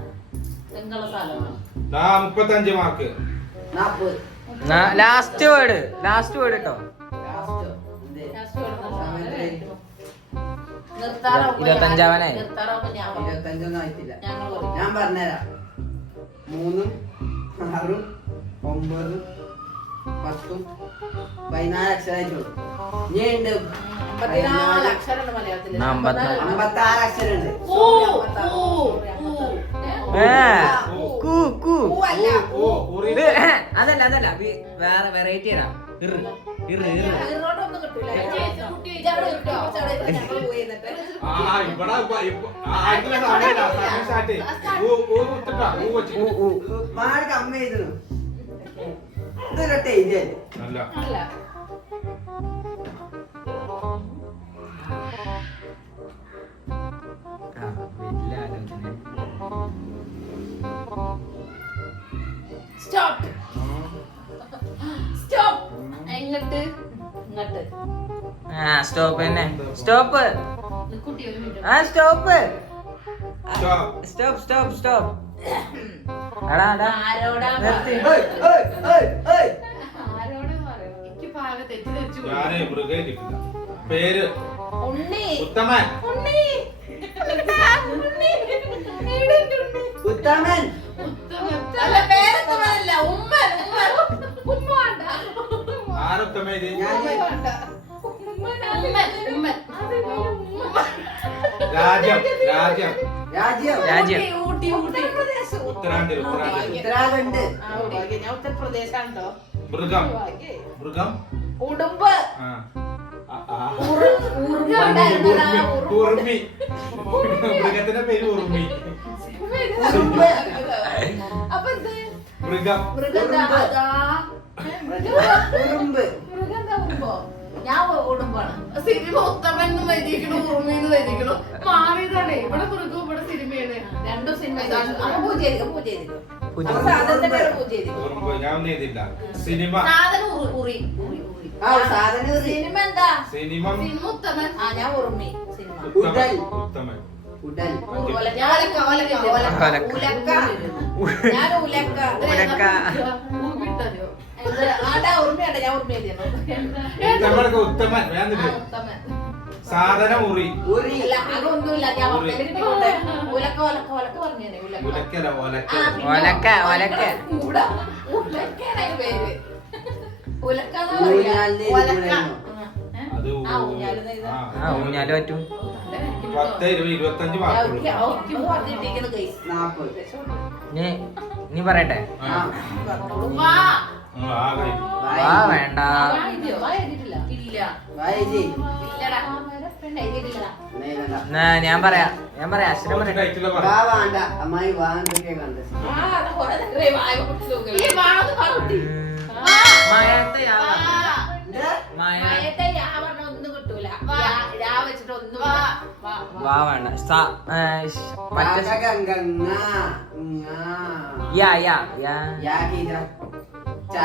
ഗംഗ ഉള്ള സ്ഥലമാണ് 35 മാർക്ക് 40 ലാസ്റ്റ് വേർഡ് കേട്ടോ. ഇരുപത്തഞ്ചാവാനായി. 25 ആയിട്ടില്ല ഞങ്ങൾ ഞാൻ പറഞ്ഞുതരാം 3 6 9 10 14 അക്ഷരമായിട്ടുള്ളൂ ഇനി ഉണ്ട് 54 അക്ഷരമുണ്ട് മലയാളത്തില് 56 അക്ഷരമുണ്ട് ഊ ഊ ഊ കൂ കൂ. അല്ല ഇത് അതല്ല അതല്ല വേറെ വെറൈറ്റി തരാം. ഇറ് ഇറ് ഇറ്. ഇങ്ങോട്ടൊന്നും കിട്ടൂല കുട്ടി ഇതവിടെ ഇട്ടോ, കുറച്ചവിടെ ഇട്ടോ, ഞങ്ങള് പോയി എന്നിട്ട് മാറി കമ്മ ചെയ്തു ഇതൊരൊട്ടെ എഴുതിയല്ലേ അല്ല വലിയ ആലോചന. സ്റ്റോപ്പ് സ്റ്റോപ്പ് എങ്ങട്ട് ഇങ്ങോട്ട് ആ സ്റ്റോപ്പ് തന്നെ. സ്റ്റോപ്പ്. കുട്ടി ഒരു മിനിറ്റ് ആ stop Stop. Stop stop stop. എടാ എടാ ആരോടാ നിർത്തി. ആരോട് പറയും എനിക്ക് പാകം തെറ്റിദ്ധരിച്ചു പോയി. ഞാനേ മൃഗം കിട്ടില്ല. പേര് ഉണ്ണി ഉത്തമൻ. ഉണ്ണി ഉത്തമൻ അല്ല പേരെത്തുമല്ല ഉമ്മൻ ഉമ്മൻ ഉമ്മ വേണ്ട. ആരുത്തമ ഇത് വേണ്ട ഉമ്മൻ. രാജ്യം രാജ്യം രാജ്യം രാജ്യം. ഊട്ടി ഊട്ടി ഉത്തർപ്രദേശ് ഉത്തരാഖണ്ഡ് ഉത്തരാഖണ്ഡ് ഉത്തരാഖണ്ഡ് ആ, ഭാഗ്യം. ഞാൻ ഉത്തർപ്രദേശാണോ മൃഗം മൃഗം ഉടുമ്പ് ആ ആ ഉറുമ്പ് ഉറുമി മൃഗത്തിന്റെ പേര് ഉറുമി അപ്പൊ എന്ത് മൃഗം മൃഗം ഉറുമ്പ് മൃഗം ഉറുമ്പോ ഞാൻ ഉടുമ്പാണ് സിനിമ ഉത്തമന്ന് വൈദിക്കണു ഉറുമെന്ന് വൈദിക്കണു മാറിയതാണേ ഇവിടെ മൃഗവും ഇവിടെ സിനിമയാണ് രണ്ടും സിനിമ പൂജ ചെയ്തിക്കും പൂജ ചെയ്തിക്കും പൂജ അപ്പൊ സാധനത്തിന്റെ പേര് പൂജ ചെയ്തിക്കും ഉറുമ്പ് ഞാൻ ഒന്നും ചെയ്തില്ല സിനിമ സാധനം ഉറി ഉറി ഉറി ആ സാധനം സിനിമ എന്താ സിനിമ സിനിമ ഉത്തമൻ ആ ഞാൻ ഉറുമി സിനിമ ഉത്തമൻ ഉത്തമൻ ഉടൽ ഞാൻ ഒലക്ക ഒലക്ക ഒലക്ക ഒലക്ക. ഉലക്ക ഞാൻ ഉലക്ക ഉലക്ക. ഊർമിട്ടറിയോ ആടാ ഉറുമയാട്ടെ ഞാൻ ഉറുമ ചെയ്തിരുന്നു ഉത്തമനൊക്കെ ഉത്തമൻ ഞാൻ ഉത്തമൻ സാധനം ഉറി ഉറി അല്ല അതൊന്നുമില്ല ഞാൻ ഉറപ്പിൽ കിട്ടിക്കൊണ്ട് ഉലക്ക ഉലക്ക ഉലക്ക പറഞ്ഞേ ഉലക്ക ഉലക്കല ഒലക്ക ഒലക്ക ഒലക്ക. ഉലക്കയാണ് അതിന്റെ പേര് ഊഞ്ഞാലിന്റെ ഒലക്ക. അത് ആ, ഊഞ്ഞാല് നെയ്താ. ഊഞ്ഞാല് പറ്റും. 10, 20, 25 വാക്കുള്ളൂ. പറഞ്ഞിട്ടിരിക്കുന്നത് guys. 40. നീ പറയട്ടെ. വാ. ആ കഴിഞ്ഞു. വാ വേണ്ട. വാ എഴുതിയോ? വാ എഴുതിയിട്ടില്ല. ഇല്ല. വായിജി. ഇല്ലടാ. ഫ്രണ്ട് എഴുതിയിട്ടില്ല. ഞാൻ പറയാം അശ്വരം കുറച്ച് പറയട്ടെ. കഴിച്ചില്ല വാ പറയാം. വേണ്ട അമ്മായി വാ എന്തൊക്കെ കണ്ടത് ആ, അത് കുറെ നേരമായി വായ പൊട്ടിച്ച് നോക്കല്. ഈ വാ ഒന്ന് പറ. മയത്തെ യാ വാ. മയ മഴയത്തെ യാ പറഞ്ഞ ഒന്നും കിട്ടൂല. വാ. യാ വെച്ചിട്ട് ഒന്നും വാ. വാ. വാ വേണ്ട. പറ്റ യാ യാ യാ ആ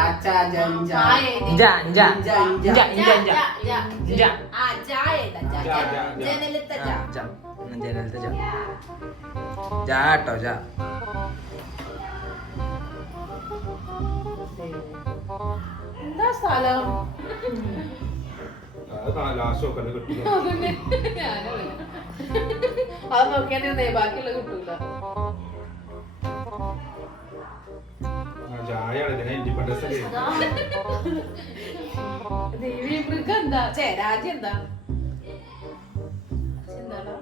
എഴുതി. ഇഞ്ച ഇഞ്ച ഇഞ്ച ഇഞ്ച ഇഞ്ച ഇഞ്ച. ആ, ജാ എഴുതാ. ജാ, ജാ. ജനലത്തെ ജാ. ജനലത്തെ ജാ കേട്ടോ ജാ. എന്താ സ്ഥലം? അത് ലാസ്റ്റ് നോക്കല്ലേ കിട്ടും. അതന്നെ. ഞാനറിയാം. അത് നോക്കിയാണ്ടിരുന്നേ ബാക്കിയുള്ള കിട്ടൂല. ചായയാണ് ഞാൻ ഇൻഡിപെൻഡൻസ് ഡേ. ദേവി മൃഗം എന്താ? ഛേ, രാജ്യം എന്താ? എന്താടാ?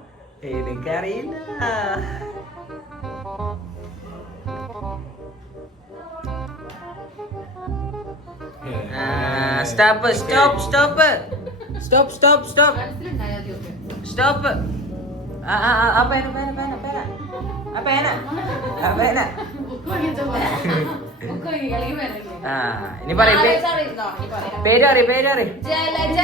എനിക്കറിയില്ല. Stop stop stop stop stop stop മനസ്സിലുണ്ടായോ ആദ്യമൊക്കെ? സ്റ്റോപ്പ്. ആ പേന പേന പേന പേന ആ പേന ആ പേന. ബുക്ക് വാങ്ങിച്ചോ? ബുക്ക് വാങ്ങി, അല്ലെങ്കിൽ വേനല്ലേ? ആ ഇനി പറയും sorry, ഇരുന്നോ, ഇനി പറയാം. പേര് അറിയും പേര് അറിയും. ജലജ.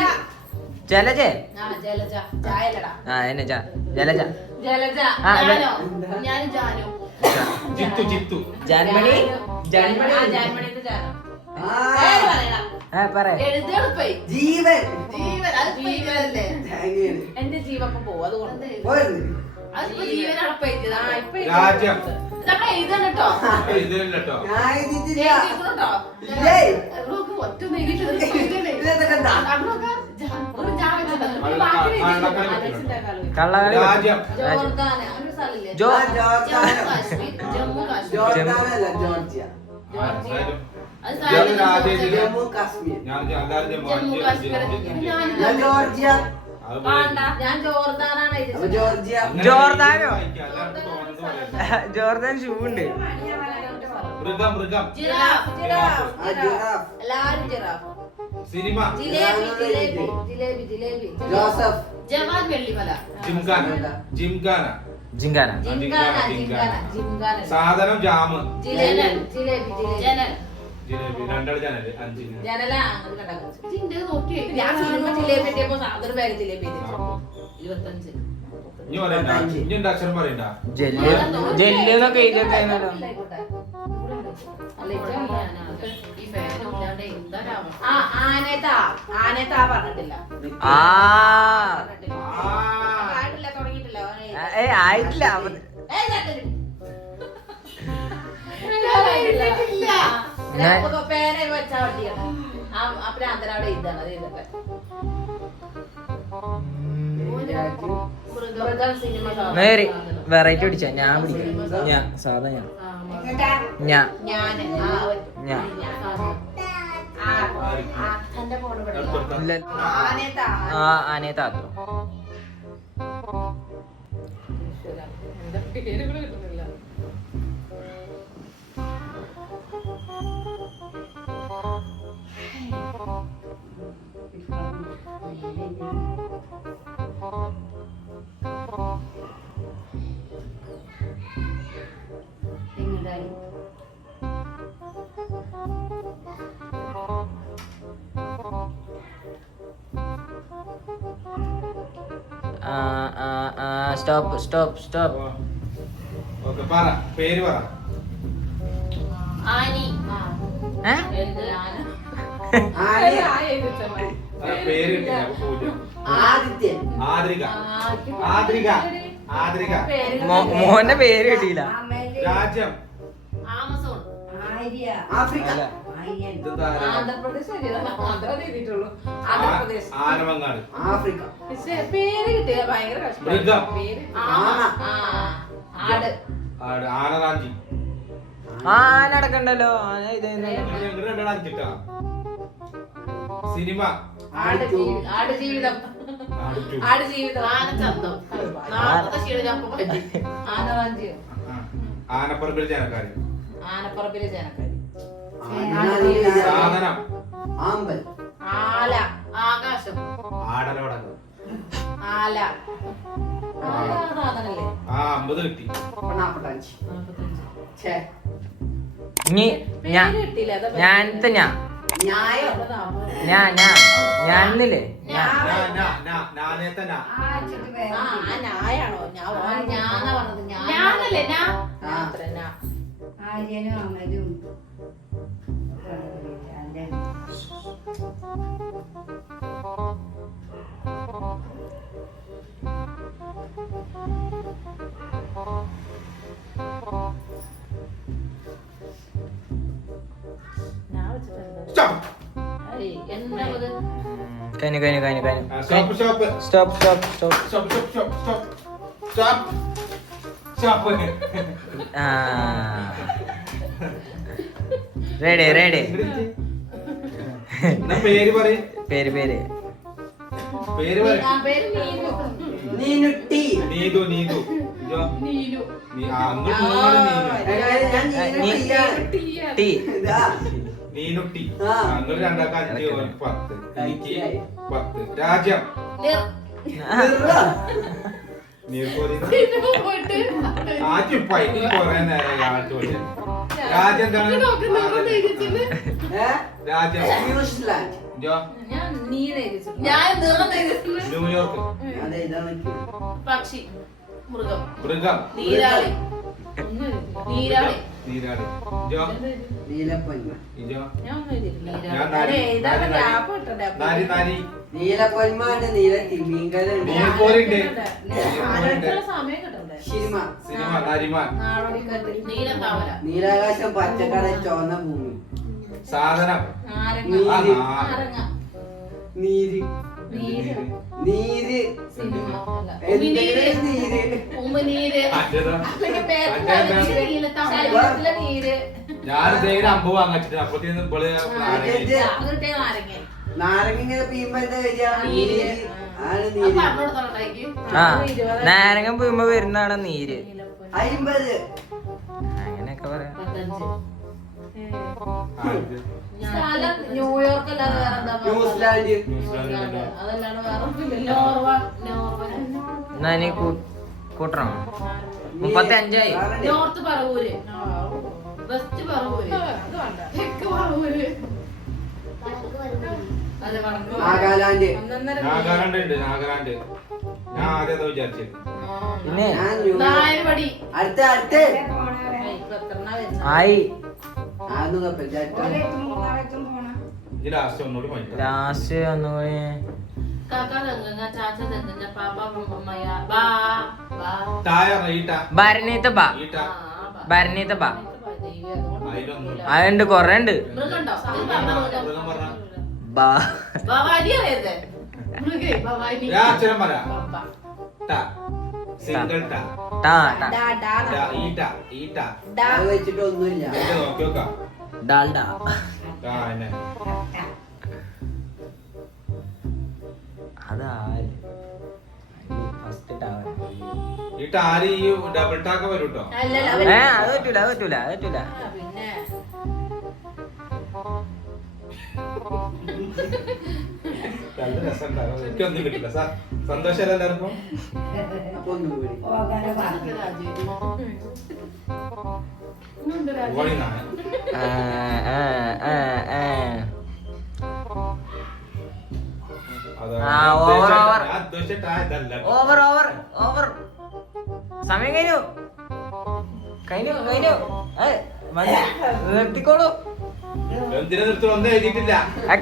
ജലജേ. ആ, ജലജ. ജായലടാ. ആ എന്നെ ജലജ. ജലജ. ആ, ജാനോ. ഞാനും ജാനു. ജിത്തു ജിത്തു. ജാൻമണി ആ, ജാൻമണിത്തെ ജാനോ. ആ പേര് പറയടാ. പറയാ. എഴുതെടുപ്പേ. ജീവൻ ജീവൻ. അത് ജീവനല്ലേ? എന്റെ ജീവപ്പം പോവും, അതുകൊണ്ട്. അതിപ്പോ ജീവനടപ്പ് ആ, എഴുതിയതാണ്. ഇപ്പൊ രാജ്യം. നമ്മൾ എഴുതണം കേട്ടോ. ഇതില്ല കേട്ടോ. ഞാൻ എഴുതിയിട്ടില്ല. എഴുതിക്കണോ? ഇല്ലേ? ഒറ്റ എഴുതിയിട്ടില്ല. ഇതൊക്കെ എന്താ? ഒരു ജാ വെച്ചിട്ടുണ്ട്. ബാക്കി എഴുതിയിട്ടില്ല. ആലോചിച്ചിട്ടാ കാലം. കള്ളകളി. രാജ്യം. ജോർദാൻ, അങ്ങനെ സ്ഥലമില്ലേ? ജോ ആ, ജമ്മു കാശ്മീർ. ജമ്മു കാശ്മീർ. ജോർദാനല്ല ജോർജിയ. അത് ജമ്മു കാശ്മീർ. ജമ്മു കാശ്മീർ. ഞാൻ ജോർജിയ. ഞാൻ ജോർദാനാണ് അപ്പൊ എഴുതിയത്. ജോർജിയ. ജോർദാനോ? ജോർദാൻ ഷൂ ഉണ്ട്. മൃഗം മൃഗം. ജിറാഫ്. ജിറാഫ്, ആ, ജിറാഫ്. എല്ലാരും giraffe. Cinema. Jalebi, jalebi, jalebi, jalebi. Joseph. Jawan Vellimala. Gymkhana. Gymkhana. Gymkhana. Gymkhana, Gymkhana, Gymkhana. സാധനം ജാമ്. ജിലേബി, ജിലേബി, ജിലേബി. ജനൽ. ജിലേബി. രണ്ടാള് ജനല്. 5. ജനല അങ്ങോട്ട് കണ്ടാ ഇതിന്റെ നോക്കിയേ. ഞാൻ സിനിമ ജിലേബി ഇട്ടപ്പോ സാധനം ബാഗ് ജിലേബി ചെയ്തിട്ട്. 25. ഇനി പറയണ്ട. ഇനി എന്താ അക്ഷരം പറയണ്ട. ജെല്ല് ജെല്ല് എന്നൊക്കെ എഴുതിയൊക്കെ ആയിരുന്നല്ലോ. അല്ല, ഇവിടെ ഇല്ല. ഈ ഫാൻ ഇല്ലാണ്ട് എന്താ ലാഭം? ആ, ആനേതാ, ആനേതാ പറഞ്ഞിട്ടില്ല. ആ പറഞ്ഞിട്ടില്ല. ആ. ആയിട്ടില്ല, തുടങ്ങിയിട്ടില്ല. ആയിട്ടില്ല. ഇല്ല. പേന വെച്ചാ വണ്ടിയാണ്. ആ പ്രാന്തന അവിടെ ഇതാണ്, അത് ഇതൊക്കെ. മൃഗം സിനിമ നേരി വെറൈറ്റി പിടിച്ച ഞാൻ പിടിക്കാം. ഞാൻ സാധാ ഞാൻ ഞാൻ ഞാന് ഞാൻ തന്റെ ഫോണ് ഇല്ല. ആനേതാ. ആ ആനയെ താത്തു. എന്താ പേരുകൾ കിട്ടുന്നില്ല. Stop stop stop. ഓക്കെ പറ. പേര് പറ. ആനി. ഏ ആര്യ. പേര് കിട്ടില്ല. അപ്പൊ പൂജ്യം. ആദിത്യൻ. ആദ്രിക. ആദ്രിക. ആദ്രിക. മോന്റെ പേര് കിട്ടിയില്ല. രാജ്യം. ആമസോൺ. ആഫ്രിക്ക. അല്ല. ഇതെന്താ ആരാ? ആന്ധ്രാപ്രദേശ് ആന്ധ്ര എഴുതിയിട്ടുള്ളൂ. ആന്ധ്രാപ്രദേശ്. ആനമങ്ങാട്. ആഫ്രിക്ക. പക്ഷേ പേര് കിട്ടിയ ഭയങ്കര കഷ്ടം. മൃഗം. പേര് ആന. ആട്. സിനിമ ആടുജീവിതം ആടുജീവിതം ആനച്ചന്തം നാളത്തെ ക്ഷീണം പറ്റി ആനവാഞ്ചിയോ ആനപ്പറമ്പിൽ ജനക്കാര് ആനപ്പറമ്പിലെ ജനക്കാരി സാധനം ആമ്പൽ ആല ആകാശം ആടലോടകം ആല ആല സാധനല്ലേ 50 കിട്ടി. 45 ഛേ ഇനി ഞാൻ പേര് കിട്ടിയില്ല അതാ ഞാനത്തെ ന്യായം ഞാനില്ലേ നാനേത്ത നാ. ഞായാണോ ഞാന്നാ പറഞ്ഞത് ഞാനല്ലേ ഞാൻ അത്ര ഞാ ആര്യനും അമലും അല്ലേ ഞാൻ വെച്ചിട്ടുണ്ട് Stop. എന്നാ അത് കഴിഞ്ഞു Stop, stop. Stop stop stop Stop, stop, stop, stop. Stop. Stop. Ready എന്നാ പേര് പറയ്. പേര് പേര് പറയ്. ആ പേര് നീനു നീനുട്ടി നീതു ഇതോ. നീലു അങ്ങോട്ട് മൂന്നാല് നീനു. ഞാൻ നീനുട്ടിയാ ടീ ഇതാ നീനുട്ടി. ആ. അങ്ങോട്ട് രണ്ടാൾക്ക് 5 ഓർക്ക് 10. എനിക്ക് 10. രാജ്യം നീർക്കോലി. സിനിമ പോയിട്ട് ആദ്യം പൈക്ക് കൊറേ നേരം ആഴ്ച രാജ്യം എന്താണ്? രാജ്യം ന്യൂസിലാൻഡ് ജോ ഞാൻ നീന എഴുതിച്ചിട്ടുണ്ട് ഞാൻ നിറം തയ്ച്ചിട്ടുണ്ട് ന്യൂയോർക്ക്. അതെ ഇതാ നോക്കി പക്ഷി മൃഗം മൃഗം നീരാളി ഒന്നും എഴുതിയില്ല. നീരാളി നീരാളി. ജോ നീലപ്പൊന്മ ഇജോ ഞാൻ ഒന്നും എഴുതിയില്ല. ഞാൻ അതെ, നാരി ഇതാണ് നാരി ഗ്യാപ്പ് ഇട്ടത്. നാരി നാരി നീലപ്പൊന്മ ഉണ്ട് നീല തിമിംഗലുണ്ട് നീർക്കോലിണ്ട്. ആരോഗ്യമുള്ള സമയം കിട്ടണ്ടേ സിനിമ സിനിമ നരിമാൻ. നാടോടിക്കാറ്റ് നീലത്താമര നീലാകാശം പച്ചക്കട ചോന്ന ഭൂമി സാധനം നാരങ്ങ നീര് നാരങ്ങ നീര് നീര് നീര് സിനിമ അല്ല. എന്തെങ്കിലും നീര് ഉമിനീര് അച്ഛനോ? അല്ലെങ്കിൽ പേപ്പർ അച്ഛൻ നീര്, നീലത്താമര ശരീരത്തിലെ നീര് ഞാൻ ഇതേലും 50 വാങ്ങിച്ചിട്ട് അപ്പഴത്തേനും ഇവള് നാരങ്ങ. അത് കിട്ടിയ നാരങ്ങ നാരങ്ങ ഇങ്ങനെ പീയുമ്പോ എന്താ വരിക നീര്. നീര് ആണ് അപ്പൊ നീര് പറഞ്ഞോടത്തോണ്ടായിരിക്കും ആ നാരങ്ങ വീഴുമ്പോ വരുന്നതാണ് നീര് 50 അങ്ങനെയൊക്കെ പറയാം 15. ആർക്ക്? സ്ഥലം ന്യൂയോർക്ക് അല്ലാതെ വേറെ എന്താ ന്യൂസിലാൻഡ് ന്യൂസിലാൻഡ്. അതല്ലാണ്ട് വേറെ ഒന്നുമില്ലല്ലോ. നോർവ എന്നാ ഇനി കൂട്ടണം 35ആയി നോർത്ത് പറവൂര് ആ, വെസ്റ്റ് പറവൂര് അത് വേണ്ട. തെക്ക് പറവൂര് അതെ വടക്ക് പറവൂര്. നാഗാലാൻഡ് ഒന്നൊന്നര നാഗാലാൻഡ് ഉണ്ട് നാഗാലാൻഡ്. ഞാൻ ആദ്യം എന്താ വിചാരിച്ചത്? പിന്നെ ഞാൻ ന്യൂ- നായർപടി അടുത്ത അടുത്ത ഇപ്പൊ എത്രണ്ണാ വരുന്നത്? ആയി ആന്നു കപ്പൽ ഇത് ലാസ്റ്റ് ഒന്നുകൂടി പോയിട്ട് ലാസ്റ്റ് ഒന്നുകൂടി കാക്ക ഗംഗ ചാച്ച ഗംഗ പാപ്പ മമ്മയ ബാ ബാ തായ ഈട്ട ഭരണീത്ത ബാ ഈട്ട ഭരണീത്ത ബാ ദൈവമേ, അതുകൊണ്ട് അതിലൊന്നും അതുണ്ട് കൊറേ ഉണ്ട് മൃഗണ്ടോ മൃഗം പറഞ്ഞ ബാ ഭവാനി അറിയത്തെ മൃഗേ ഭവാനി ഞാൻ അക്ഷരം പറയാം. പപ്പ. ട സിംഗിൾ ട ടാ ടാ ഡാ, ഡാ, ട, ഡാ. ഈട്ട ഈട്ട. ഡാ. അത് വെച്ചിട്ട് ഒന്നുമില്ല ഇത് നോക്കി നോക്കാം. ഡാൽഡ ആ എന്നെ അതാര് ഫസ്റ്റ് ടാവൻ ഈ ടാലി ഈ ഡബിൾ ടാക്ക് വരും കേട്ടോ. അല്ലല്ല, അവര് അത് പറ്റൂല ആ, പിന്നെ നല്ല രസമുണ്ടാകും. എനിക്കൊന്നും കിട്ടില്ല സാർ. സന്തോഷമല്ല എല്ലാവർക്കും? അപ്പൊ ഒന്നും കൂടി ഓടി നായ. അതാ ആ, ഓവർ, ഓവർ. ഞാൻ ഉദ്ദേശിച്ച ടാ ഇതല്ല. ഓവർ സമയം കഴിഞ്ഞു നിർത്തിക്കോളൂ എന്തിനാ നിർത്തും? ഒന്നും എഴുതിയിട്ടില്ല.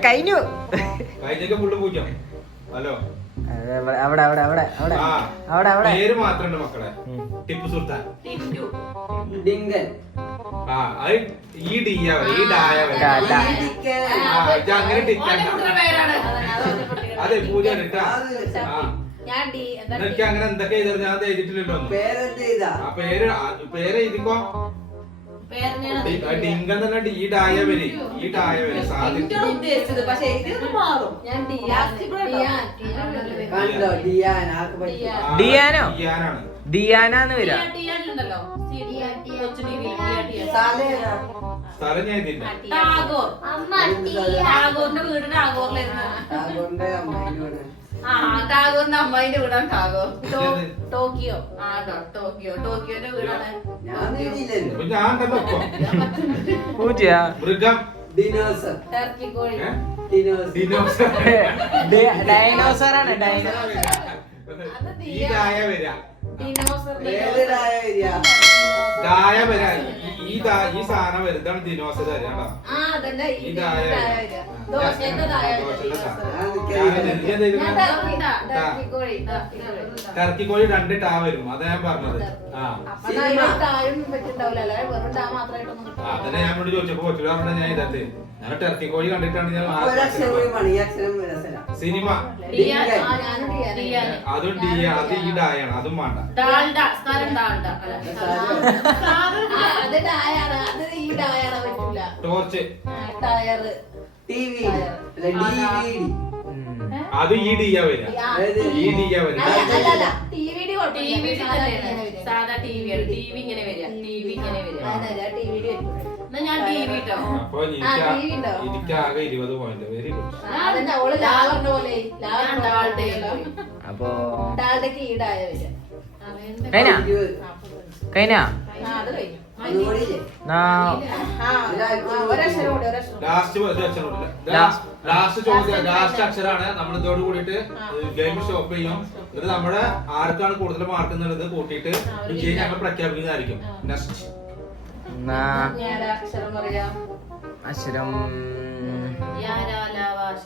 കഴിഞ്ഞു കഴിഞ്ഞൊക്കെ ഫുള്ള് പൂജ്യം. ഹലോ അവിടെ ആ പേര് മാത്രണ്ട് മക്കളെ. ടിപ്പു സുൽത്താൻ. ടിറ്റു ഡിങ്കൻ ആ അത് ഈ ഡിയ ഈ ഡായ വരെ. ഡാ, ഡാ. ആ ഇത് അങ്ങനെ ടിക്കണ്ട. ഓന്റെ കുട്ടിയുടെ പേരാണ് അതെ പൂജ ഇട്ടാ. ആ ഞാൻ ഡി എന്താ നിനക്ക് അങ്ങനെ എന്തൊക്കെ എഴുതരുത്? ഞാൻ അത് എഴുതിയിട്ടില്ലല്ലോ ഒന്നും. പേരെന്ത് ചെയ്താ ആ പേര് എഴുതിക്കോ. ഡിങ്കൻ തന്നെ ഈ ഡായ വരെ ഈ ഡായ വരെ സാധിക്കും. ഉദ്ദേശിച്ചത് പക്ഷെ എഴുതിയത് മാറും. ഞാൻ കണ്ടോ ഡിയാൻ ആക്ക് പറ്റി. ഡിയാനോ? ഡിയാനാണ്. ഡിയാനാന്ന് വരാ. ഉണ്ടല്ലോ സ്ഥലം ഞാൻ ഇതില്ല. ടാഗോർ. ടാഗോറിന്റെ വീട് ടാഗോറിലായിരുന്നു. ടാഗോറിന്റെ അമ്മയിലൂടെ ആ ടാഗോറിന്റെ അമ്മായിന്റെ വീടാണ് ടാഗോർ. ടോക്കിയോ. ആ ടോക്കിയോ. ടോക്കിയോന്റെ വീടാണ്. ഞാൻ നീട്ടിയില്ലല്ലോ. അപ്പൊ ഞാൻ ഉണ്ടല്ലോ ഒപ്പം. പൂജ്യ. മൃഗം. ഡിനോസർ. ടർക്കി കോഴി. ഏ? ഡിനോസർ. ഡിനോസർ. ഡൈനോസർ ആണ് ഡൈനോസർ. ഈ ഡായ വരാ. ഡിനോസർ. ഏത് ഡായ വരിക? ഡായ വരാ. ഈ സാധനം വരുതാണ് ദിനോസർ വരാ. ആ അതന്നെ ഈ ഡായ വരിക. ദോശന്റെ ഡായ വരിക. ദോശന്റെ ഡിനോസർ. ഞാൻ ടർക്കി കോഴി. ടർക്കി കോഴി 2 ടാ വരും. അതാ ഞാൻ പറഞ്ഞത്. ആ അപ്പൊ താഴൊന്നും പറ്റുണ്ടാവില്ല. വെറും ഡാ മാത്രമായിട്ടൊന്നും കിട്ടും. അതന്നെ ഞാൻ ഇവിടെ ചോദിച്ചപ്പോ പറ്റില്ല പറഞ്ഞ ഞാൻ ഇതത്തെ ഞാൻ ടർക്കി കോഴി കണ്ടിട്ടാണ് ഞാൻ ഒരക്ഷരം കൂടി പണി. ഈ അക്ഷരം രസന. സിനിമ. ഡിയാൻ. ആ ഞാനും ഡിയാൻ. അതും ഡിയ. അത് ഈ ഡായാണ്. അതും വേണ്ട. ഡാൽഡ. സ്ഥലം ഡാൽഡ. അത് ഡായാണ്. അത് ഈ ഡായാണ് പറ്റൂല. ടോർച്ച്. ടയറ്. ടിവി അല്ല ഡിവിഡി. അത് ഈ ഡിയ വരാ. ഈ ഡിയ വരും. അല്ല ടിവിഡി ടിവി സാധാ ടിവിയാണ്. ടിവി ഇങ്ങനെ വരിക. ടിവി ഇങ്ങനെ വരിക. ടിവിഡി എന്നാ ഞാൻ ടിവി ഇട്ടോ. അപ്പൊ എനിക്കാകെ 20 പോയിന്റ്. Very good. അതന്നെ ഓള് ലാ പറഞ്ഞ പോലെ ഞാൻ ഡാൽഡ. അപ്പൊ ഡാളുടെക്ക് ഈ ഡായ വരിക. കഴിഞ്ഞ കഴിഞ്ഞ അത് കഴിഞ്ഞു. ഒന്നുകൂടിയില്ലേ? ഒരക്ഷരം കൂടി ഒരക്ഷരം. ലാസ്റ്റ് ചോദ്യം ലാസ്റ്റ് അക്ഷരാണ്. നമ്മൾ ഇതോട് കൂടിയിട്ട് ഗെയിം സ്റ്റോപ്പ് ചെയ്യും. ഇത് നമ്മുടെ ആർക്കാണ് കൂടുതൽ മാർക്ക് എന്നുള്ളത് കൂട്ടിയിട്ട് വിജയം ഞങ്ങൾ പ്രഖ്യാപിക്കുന്നതായിരിക്കും. നെക്സ്റ്റ് ഞാൻ അക്ഷരം പറയാം. അക്ഷരം യാരാലാവാശ.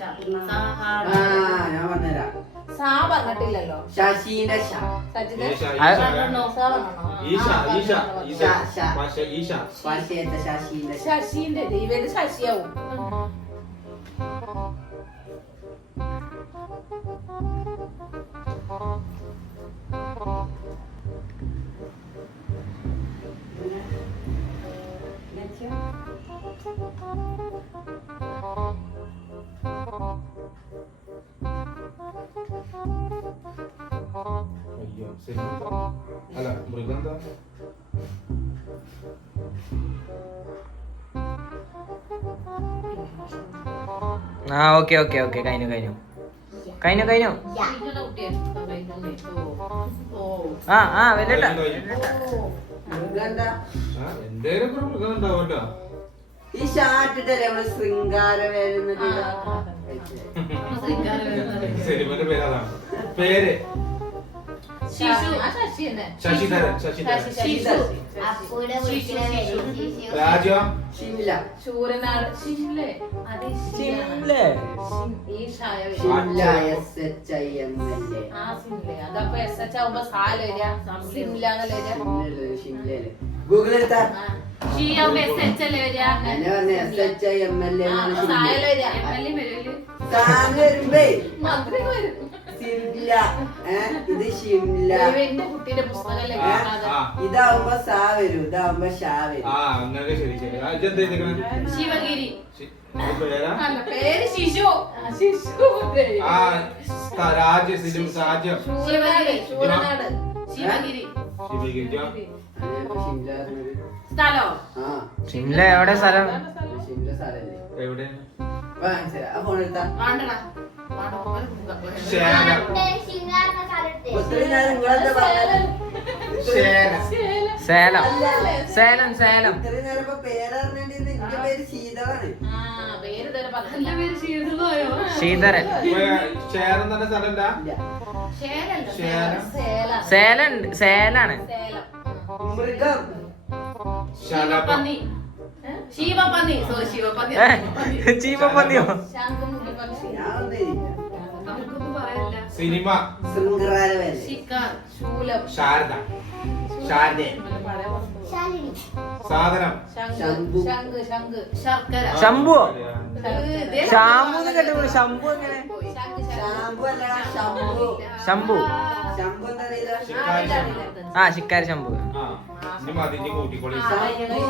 ഞാൻ പറഞ്ഞുതരാം. സാ പറഞ്ഞിട്ടില്ലല്ലോ. ശശീന്റെ ശ. സജിത ഈശ. സാ പറഞ്ഞോ? പശയത്തെ ശശീന്റെ ശ. ശശിന്റെ ദൈവം ശശിയാവും. അയ്യോ സിനിമ അല്ല മൃഗം എന്താ? ആ ഓക്കെ ഓക്കെ ഓക്കെ കഴിഞ്ഞു കഴിഞ്ഞു കഴിഞ്ഞു കഴിഞ്ഞു. ആ ആ വരണ്ട. മൃഗഎന്താ? എന്തേലും ഒരു മൃഗം ഉണ്ടാവുമല്ലോ. ഈ ഷാട്ടിട്ടല്ലേ നമ്മള് ശൃംഗാര വരുന്നത്. സിനിമന്റെ പേര് അതാണ്. പേര് ശിശു. ശശി ശശിധരൻ. ശശിധരൻ. ശിശു. രാജ്യം ഷിംല. ശൂരനാട്. ശിംലെ. അത് ചിമ്ലെ. ഈ ഷായ വരിക. ഷിംല SHIMLA. ആ സിംലെ. അതപ്പൊ SH ആവുമ്പോ സാല വരിക. സിംല എന്നല്ലേ വരിക. ഷിംലയില് ഗൂഗിൾ എടുത്താ SH അല്ലേ വരിക. എന്നെ പറഞ്ഞ SHIMLA സായല വരിക. MLA വരില്ലേ? വരുമ്പേ മന്ത്രി വരും. സിംല. ഇത് ഷിംല. എന്റെ കുട്ടീന്റെ പുസ്തകല്ലേ ആ, കാണാതെ. ആ. ഇതാവുമ്പോ സാ വരും. ഇതാവുമ്പോ ഷാ വരും. ആ അങ്ങനെ ശരി ശരി. ഇതെന്താ ചെയ്തിരിക്കണേ? ശിവഗിരി. പേരാ അല്ല പേര് ശിശു. ശിശു. ആ രാജ്യ സിനിമ രാജ്യം ശൂരനാട്. ശൂരനാട്. ശിവഗിരി. ശിവഗിരിജോ ഷിംല പറഞ്ഞത്. സ്ഥലോ. ആ ചിമ്ലെ എവിടെ സ്ഥലം? ഷിംല സാറല്ലേ. എവിടെ? ആ ഫോൺ എടുത്താ. വേണ്ടടാ. ശേല. ഒത്തിരി ഞാൻ നിങ്ങളെന്താ പറഞ്ഞത്? ശേല. സേലം സേലം സേലം. ഇത്രയും നേരം ഇപ്പൊ പേരറിഞ്ഞിട്ട് എന്റെ പേര് ശീതളാണ്. ആ പേര് തരാൻ എന്റെ പറഞ്ഞില്ല. പേര് ശീതളായോ? ശ്രീധരൻ. ശേലം തന്നെ സ്ഥലമല്ല. ഇല്ല. ശേലല്ല. ശേലം. സേലം. സേലൻ സേലാണ്. സേലം. മൃഗം. ശിവപന്നി. ശിവപന്നി. സോറി ശിവപന്നി. ചീമപ്പന്നിയോ? ശംഖുമുഖി പക്ഷി. ഞാൻ ഒന്നില്ല. നമുക്കൊന്നും പറയല്ല. സിനിമ ശൃംഗാര വേല. ശിക്കാർ. ശൂലം. ശാരദ. ശാരദ. സാധനം ശംഖ്. ശംഖ്. ശംഖ്. ശർക്കര. ശംഭുവോ? ദേ ശാമ്പൂന്ന് കേട്ടോ. ശംഭു എങ്ങനെ? ശംഖ്. ഷാമ്പു അല്ലടാ ശംഭു. ശംഭു ശംഭു എന്താ അറിയില്ല? ആ ശിക്കാരി ശംഭു ആ ഇനി മതിന്റെ കൂട്ടിക്കൊള്ളി ശംഭു.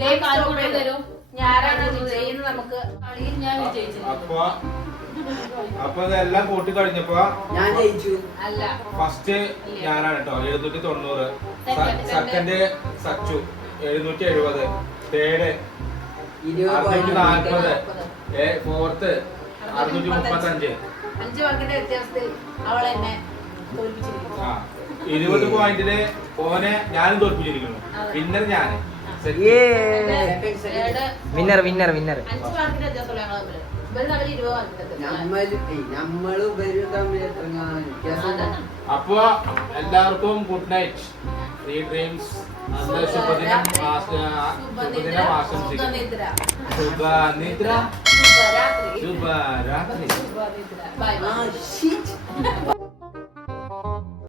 ഗെയിം ആരും തരും ഞാനാണ് വിജയിന്ന് നമുക്ക് കളിയിൽ ഞാൻ വിജയിച്ചു. അപ്പൊ ഇതെല്ലാം കൂട്ടി കഴിഞ്ഞപ്പോ ഞാൻ ജയിച്ചു. അല്ല ഫസ്റ്റ് ഞാനാണ് കേട്ടോ 790. സെക്കൻഡ് സച്ചു 770. തേർഡ് 640. ഫോർത്ത് 635. 5 മാർക്കിന്റെ വ്യത്യാസത്തിൽ അവൾ എന്നെ തോൽപ്പിച്ചിരിക്കുന്നു. ആ 20 പോയിന്റില് ഓനെ ഞാനും തോൽപ്പിച്ചിരിക്കുന്നു. വിന്നർ ഞാന്. വിന്നർ വിന്നർ വിന്നർ 5 മാർക്കിന്റെ വ്യത്യാസമുള്ള ഞങ്ങൾ തമ്മിൽ. ഇവര് തമ്മിൽ 20 മാർക്കിന്റെ നമ്മളും ഇവരും തമ്മിൽ എത്ര വ്യത്യാസം? അപ്പൊ എല്ലാവർക്കും ഗുഡ് നൈറ്റ്. Free dreams. നല്ല ശുഭദിനം ശുഭദിനം ആശംസിക്കുന്നു. ശുഭനിദ്ര. ശുഭരാത്രി. ശുഭരാത്രി. ശുഭനിദ്ര. Bye bye. ഷിറ്റ്.